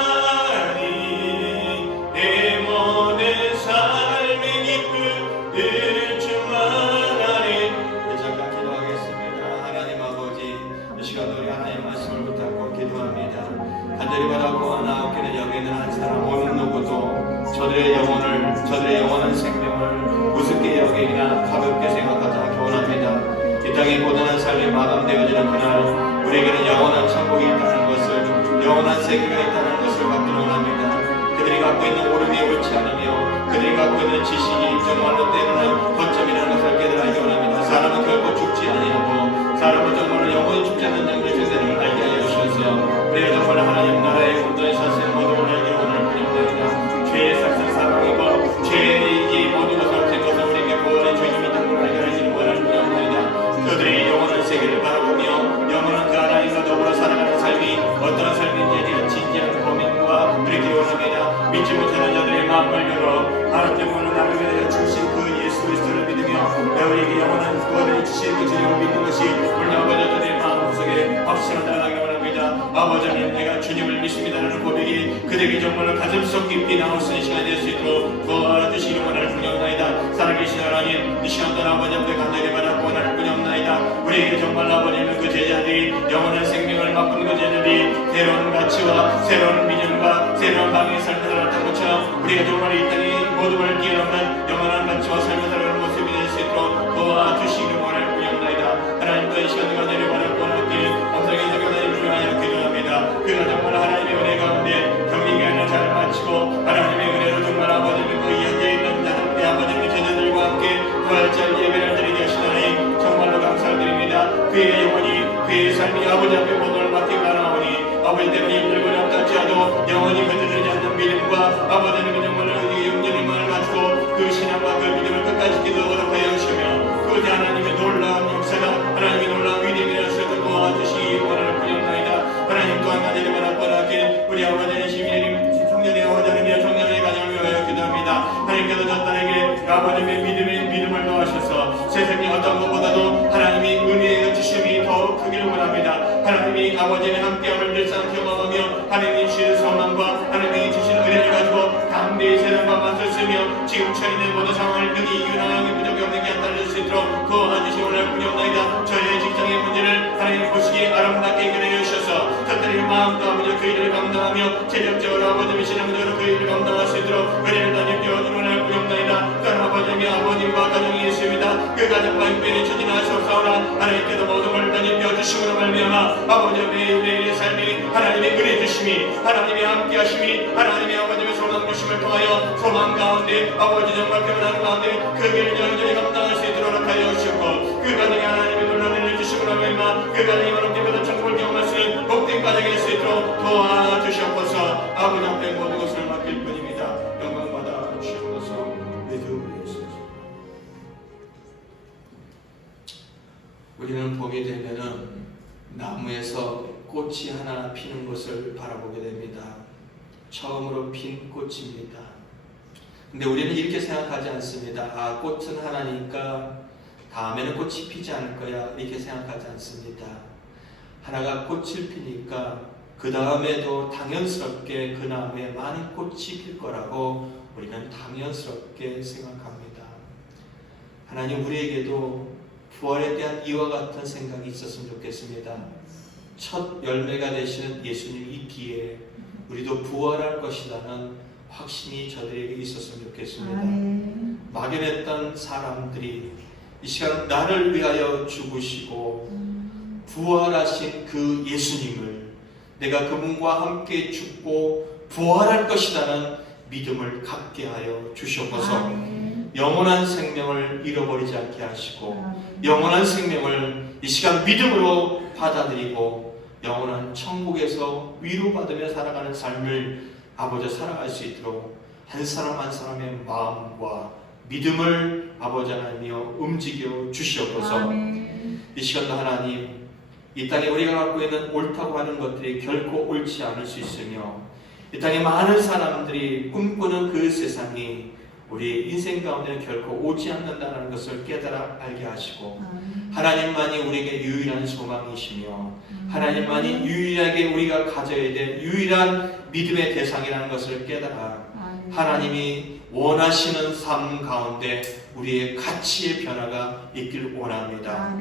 인도하니 내 모든 삶의 기쁨 늘 충만하네. 잠깐 기도하겠습니다. 하나님 아버지, 이 시간도 우리 하나님 말씀을 붙잡고 기도합니다. 간절히 바라고 나옵기는 여기 있는 한 사람 어느 누구도 저들의 영원한 생명을 우습게 여기나 가볍게 생각하지 않기 원합니다. 이 땅의 고단한 삶이 마감되어지는 그날 우리에게는 영원한 천국이 있다는 것을, 영원한 세계가 있다는 것을 받기를 원합니다. 그들이 갖고 있는 오름이 옳지 않으며 그들이 갖고 있는 지식이 정말로 때로는 거점이라는 것을 깨달아야 원합니다. 사람은 결코 죽지 아니하고 사람은 정말로 영원히 죽지 않는 장기세대를 알게 하여 주셔서 우리가 정말 하나님 나라의 온전히 사시는 모든 알게 오늘 부탁드립니다. 죄의 삭선 사망이고 죄의 이 모든 것을 없앤 것을 우리에게 구원의 주님이 당분을 알게 하시는 원을 부탁드립니다. 그들이 영원한 세계를 바라보며 영원한 그 하나님과 더불어 살아가는 삶이 어떠한 아버지 하나님 내가 주님을 믿습니다라는 고백이 그들에게 정말로 가슴속 깊이 나올 수 있는 시간이 될 수 있도록 도와주시기를 원하는 뿐이 없나이다. 살아계신 하나님 이 시간 동안 아버지 앞에 간절히 바라고 원하는 뿐이 없나이다. 우리에게 정말 아버지는 그 제자들이 영원한 생명을 맛본 그 제자들이 새로운 가치와 새로운 믿음과 새로운 방향의 삶을 살았던 것처럼 우리가 정말 이 땅에 모두를 뛰어넘는 영원한 가치와 삶을 살아가는 모습이 될 수 있도록 도와주시기를 원할 뿐이 없나이다. 하나님 또 이 시간을 간절히 바라고 원하기를 감사하게 하나님을 위하여 기도합니다. 그가 정말 하나님의 은혜 가운데 경리기간을 잘 마치고 하나님의 은혜로 정말 아버지는 그 현재 있는 자들 아버지의 제자들과 함께 부활절 예배를 드리게 하신 하나님 정말로 감사드립니다. 그의 영혼이 그의 삶이 아버지 앞에 모든 맡기고 나오니 아버지 때문에 힘들고 어렵다지라도 영원히 흔들리지 않는 믿음과 아버지는 정말로 영전임을 가지고 그 신앙과 그 믿음을 끝까지 기도하도록 하여 주시며 그 하나님의 놀라운 역사가 하나님의 놀라운 위대함이라서 도와주시기 원하는 뿐이 없나이다. 하나님 또한 가지를 바라보라길 우리 아버지의 시민님 청년의 아버지며 청년의 가정을 위하여 기도합니다. 하나님께서 저 딸에게 아버지의 믿음을 더하셔서 세상의 어떤 것보다도 하나님이 은혜의 주심이 더 크기를 원합니다. 하나님이 아버지의 함께함을 늘상 경험하며 하나님이 주시는 소망과 하나님이 주시는 은혜를 가지고 담대히 세상과 맞설 쓰며 지금 처해있는 모든 상황을 능히 이겨나가기 부족이 없는 게 안달릴 수 있도록 도와주시기 원할 뿐이 없나이다. 저의 직장의 문제를 하나님 보시기에 아름답게 해결해 주셔서 저 딸의 마음도 아버지 그 일을 감당하며 재정적으로 아버지의 신앙적으로 그 일을 감당할 수 있도록 은혜를 다니며 원할 뿐이 없나이다. 또한 아버님과 가정이 있습니다. 그 가정과 인편이 처진할 수 없사오나 하나님께서 모든 걸 다니며 주심으로 말미암아 아버지의 매일의 삶이 하나님의 은혜 주심이 하나님의 함께 하심이 하나님의 아버지의 소망 주심을 통하여 소망 가운데 아버지 정말 변화하는 가운데 그 길을 영원히 감당할 수 있도록 하여 주셨고 그 가정에 하나님의 놀라운 은혜를 주심으로 말미암아 그 가정이 하나님께서 천국을 경험할 수 있는 복된 가정이 될 수 있도록 도와주셨소서. 아버지 앞에 모든 것을 맡길 뿐입니다. 영광 받아 주시옵소서. 내 주 예수. 우리는 봄이 되면은 나무에서 꽃이 하나 피는 것을 바라보게 됩니다. 처음으로 핀 꽃입니다. 근데 우리는 이렇게 생각하지 않습니다. 아, 꽃은 하나니까 다음에는 꽃이 피지 않을 거야, 이렇게 생각하지 않습니다. 하나가 꽃을 피니까 그 다음에도 당연스럽게 그 나무에 많은 꽃이 필 거라고 우리는 당연스럽게 생각합니다. 하나님 우리에게도 부활에 대한 이와 같은 생각이 있었으면 좋겠습니다. 첫 열매가 되시는 예수님이 있기에 우리도 부활할 것이라는 확신이 저들에게 있었으면 좋겠습니다. 막연했던 사람들이 이 시간 나를 위하여 죽으시고 부활하신 그 예수님을 내가 그분과 함께 죽고 부활할 것이라는 믿음을 갖게 하여 주시옵소서. 영원한 생명을 잃어버리지 않게 하시고 영원한 생명을 이 시간 믿음으로 받아들이고 영원한 천국에서 위로받으며 살아가는 삶을 아버지 살아갈 수 있도록 한 사람 한 사람의 마음과 믿음을 아버지 하나님이여 움직여 주시옵소서. 이 시간도 하나님 이 땅에 우리가 갖고 있는 옳다고 하는 것들이 결코 옳지 않을 수 있으며 이 땅에 많은 사람들이 꿈꾸는 그 세상이 우리 인생 가운데는 결코 오지 않는다는 것을 깨달아 알게 하시고 하나님만이 우리에게 유일한 소망이시며 하나님만이 유일하게 우리가 가져야 될 유일한 믿음의 대상이라는 것을 깨달아 하나님이 원하시는 삶 가운데 우리의 가치의 변화가 있길 원합니다.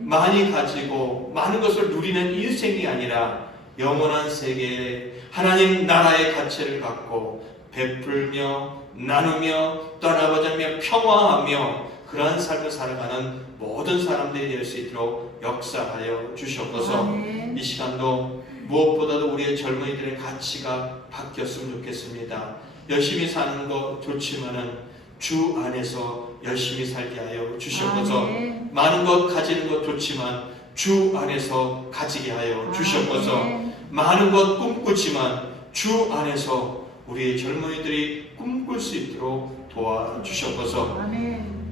많이 가지고 많은 것을 누리는 인생이 아니라 영원한 세계에 하나님 나라의 가치를 갖고 베풀며 나누며 또 아버지며 평화하며 그러한 삶을 살아가는 모든 사람들이 될 수 있도록 역사하여 주시옵소서. 이 시간도 무엇보다도 우리의 젊은이들의 가치가 바뀌었으면 좋겠습니다. 열심히 사는 거 좋지만은 주 안에서 열심히 살게 하여 주시옵소서. 많은 것 가지는 것 좋지만 주 안에서 가지게 하여 주시옵소서. 많은 것 꿈꾸지만 주 안에서 우리의 젊은이들이 꿈꿀 수 있도록 도와주시옵소서.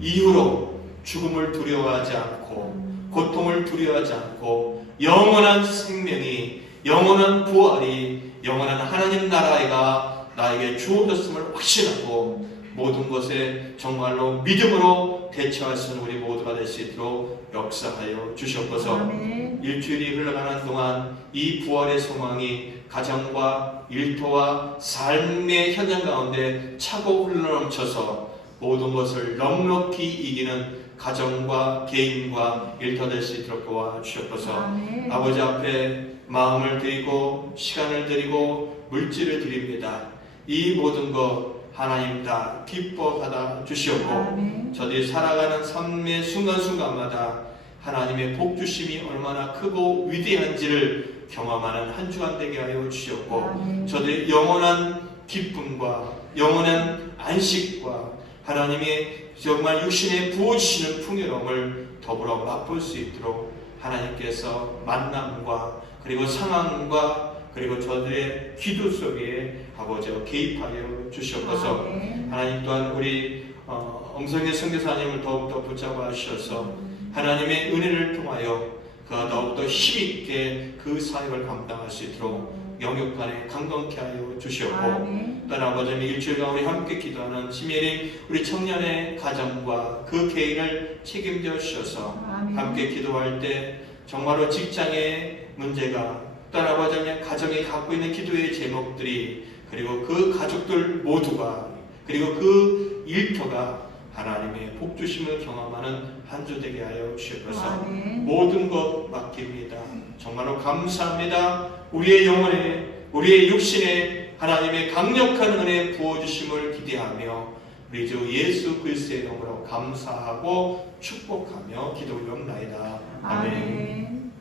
이후로 죽음을 두려워하지 않고 고통을 두려워하지 않고 영원한 생명이 영원한 부활이 영원한 하나님 나라가 나에게 주어졌음을 확신하고 모든 것에 정말로 믿음으로 대처할 수 있는 우리 모두가 될 수 있도록 역사하여 주시옵소서. 아멘. 일주일이 흘러가는 동안 이 부활의 소망이 가정과 일터와 삶의 현장 가운데 차고 흘러넘쳐서 모든 것을 넉넉히 이기는 가정과 개인과 일터 될 수 있도록 도와주시옵소서. 아멘. 아버지 앞에 마음을 드리고 시간을 드리고 물질을 드립니다. 이 모든 것 하나님 다 기뻐받아 주시옵고 아멘. 저들이 살아가는 삶의 순간순간마다 하나님의 복주심이 얼마나 크고 위대한지를 경험하는 한 주간 되게 하여 주시옵고 아멘. 저들의 영원한 기쁨과 영원한 안식과 하나님의 정말 육신에 부어주시는 풍요로움을 더불어 맛볼 수 있도록 하나님께서 만남과 그리고 상황과 그리고 저들의 기도 속에 아버지와 개입하여 주시옵소서. 아멘. 하나님 또한 우리 엄성의 선교사님을 더욱더 붙잡아 주셔서 하나님의 은혜를 통하여 그가 더욱더 힘있게 그 사역을 감당할 수 있도록 영육간에 강건케 하여 주시옵고 아멘. 또한 아버지 일주일간 우리 함께 기도하는 시민이 우리 청년의 가정과 그 개인을 책임져 주셔서 아멘. 함께 기도할 때 정말로 직장의 문제가 또한 아버지 가정이 갖고 있는 기도의 제목들이 그리고 그 가족들 모두가 그리고 그 일터가 하나님의 복주심을 경험하는 한 주 되게 하여 주시옵소서. 아멘. 모든 것 맡깁니다. 정말로 감사합니다. 우리의 영혼에 우리의 육신에 하나님의 강력한 은혜 부어주심을 기대하며 우리 주 예수 그리스도의 이름으로 감사하고 축복하며 기도드리옵나이다. 아멘. 아멘.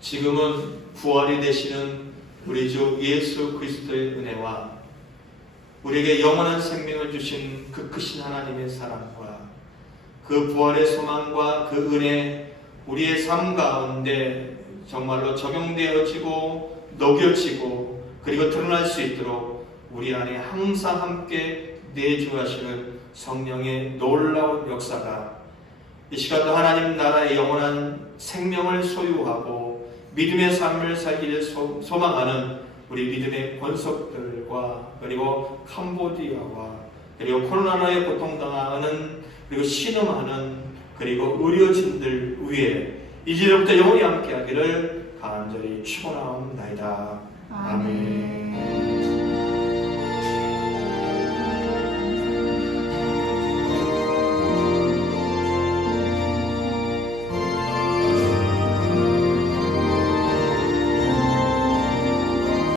지금은 부활이 되시는 우리 주 예수 그리스도의 은혜와 우리에게 영원한 생명을 주신 그 크신 하나님의 사랑과 그 부활의 소망과 그 은혜 우리의 삶 가운데 정말로 적용되어지고 녹여지고 그리고 드러날 수 있도록 우리 안에 항상 함께 내주하시는 성령의 놀라운 역사가 이 시간도 하나님 나라의 영원한 생명을 소유하고 믿음의 삶을 살기를 소망하는 우리 믿음의 권속들과 그리고 캄보디아와 그리고 코로나에 고통당하는 그리고 신음하는 그리고 의료진들 위에 이제부터 영원히 함께하기를 간절히 축원하옵나이다. 아멘.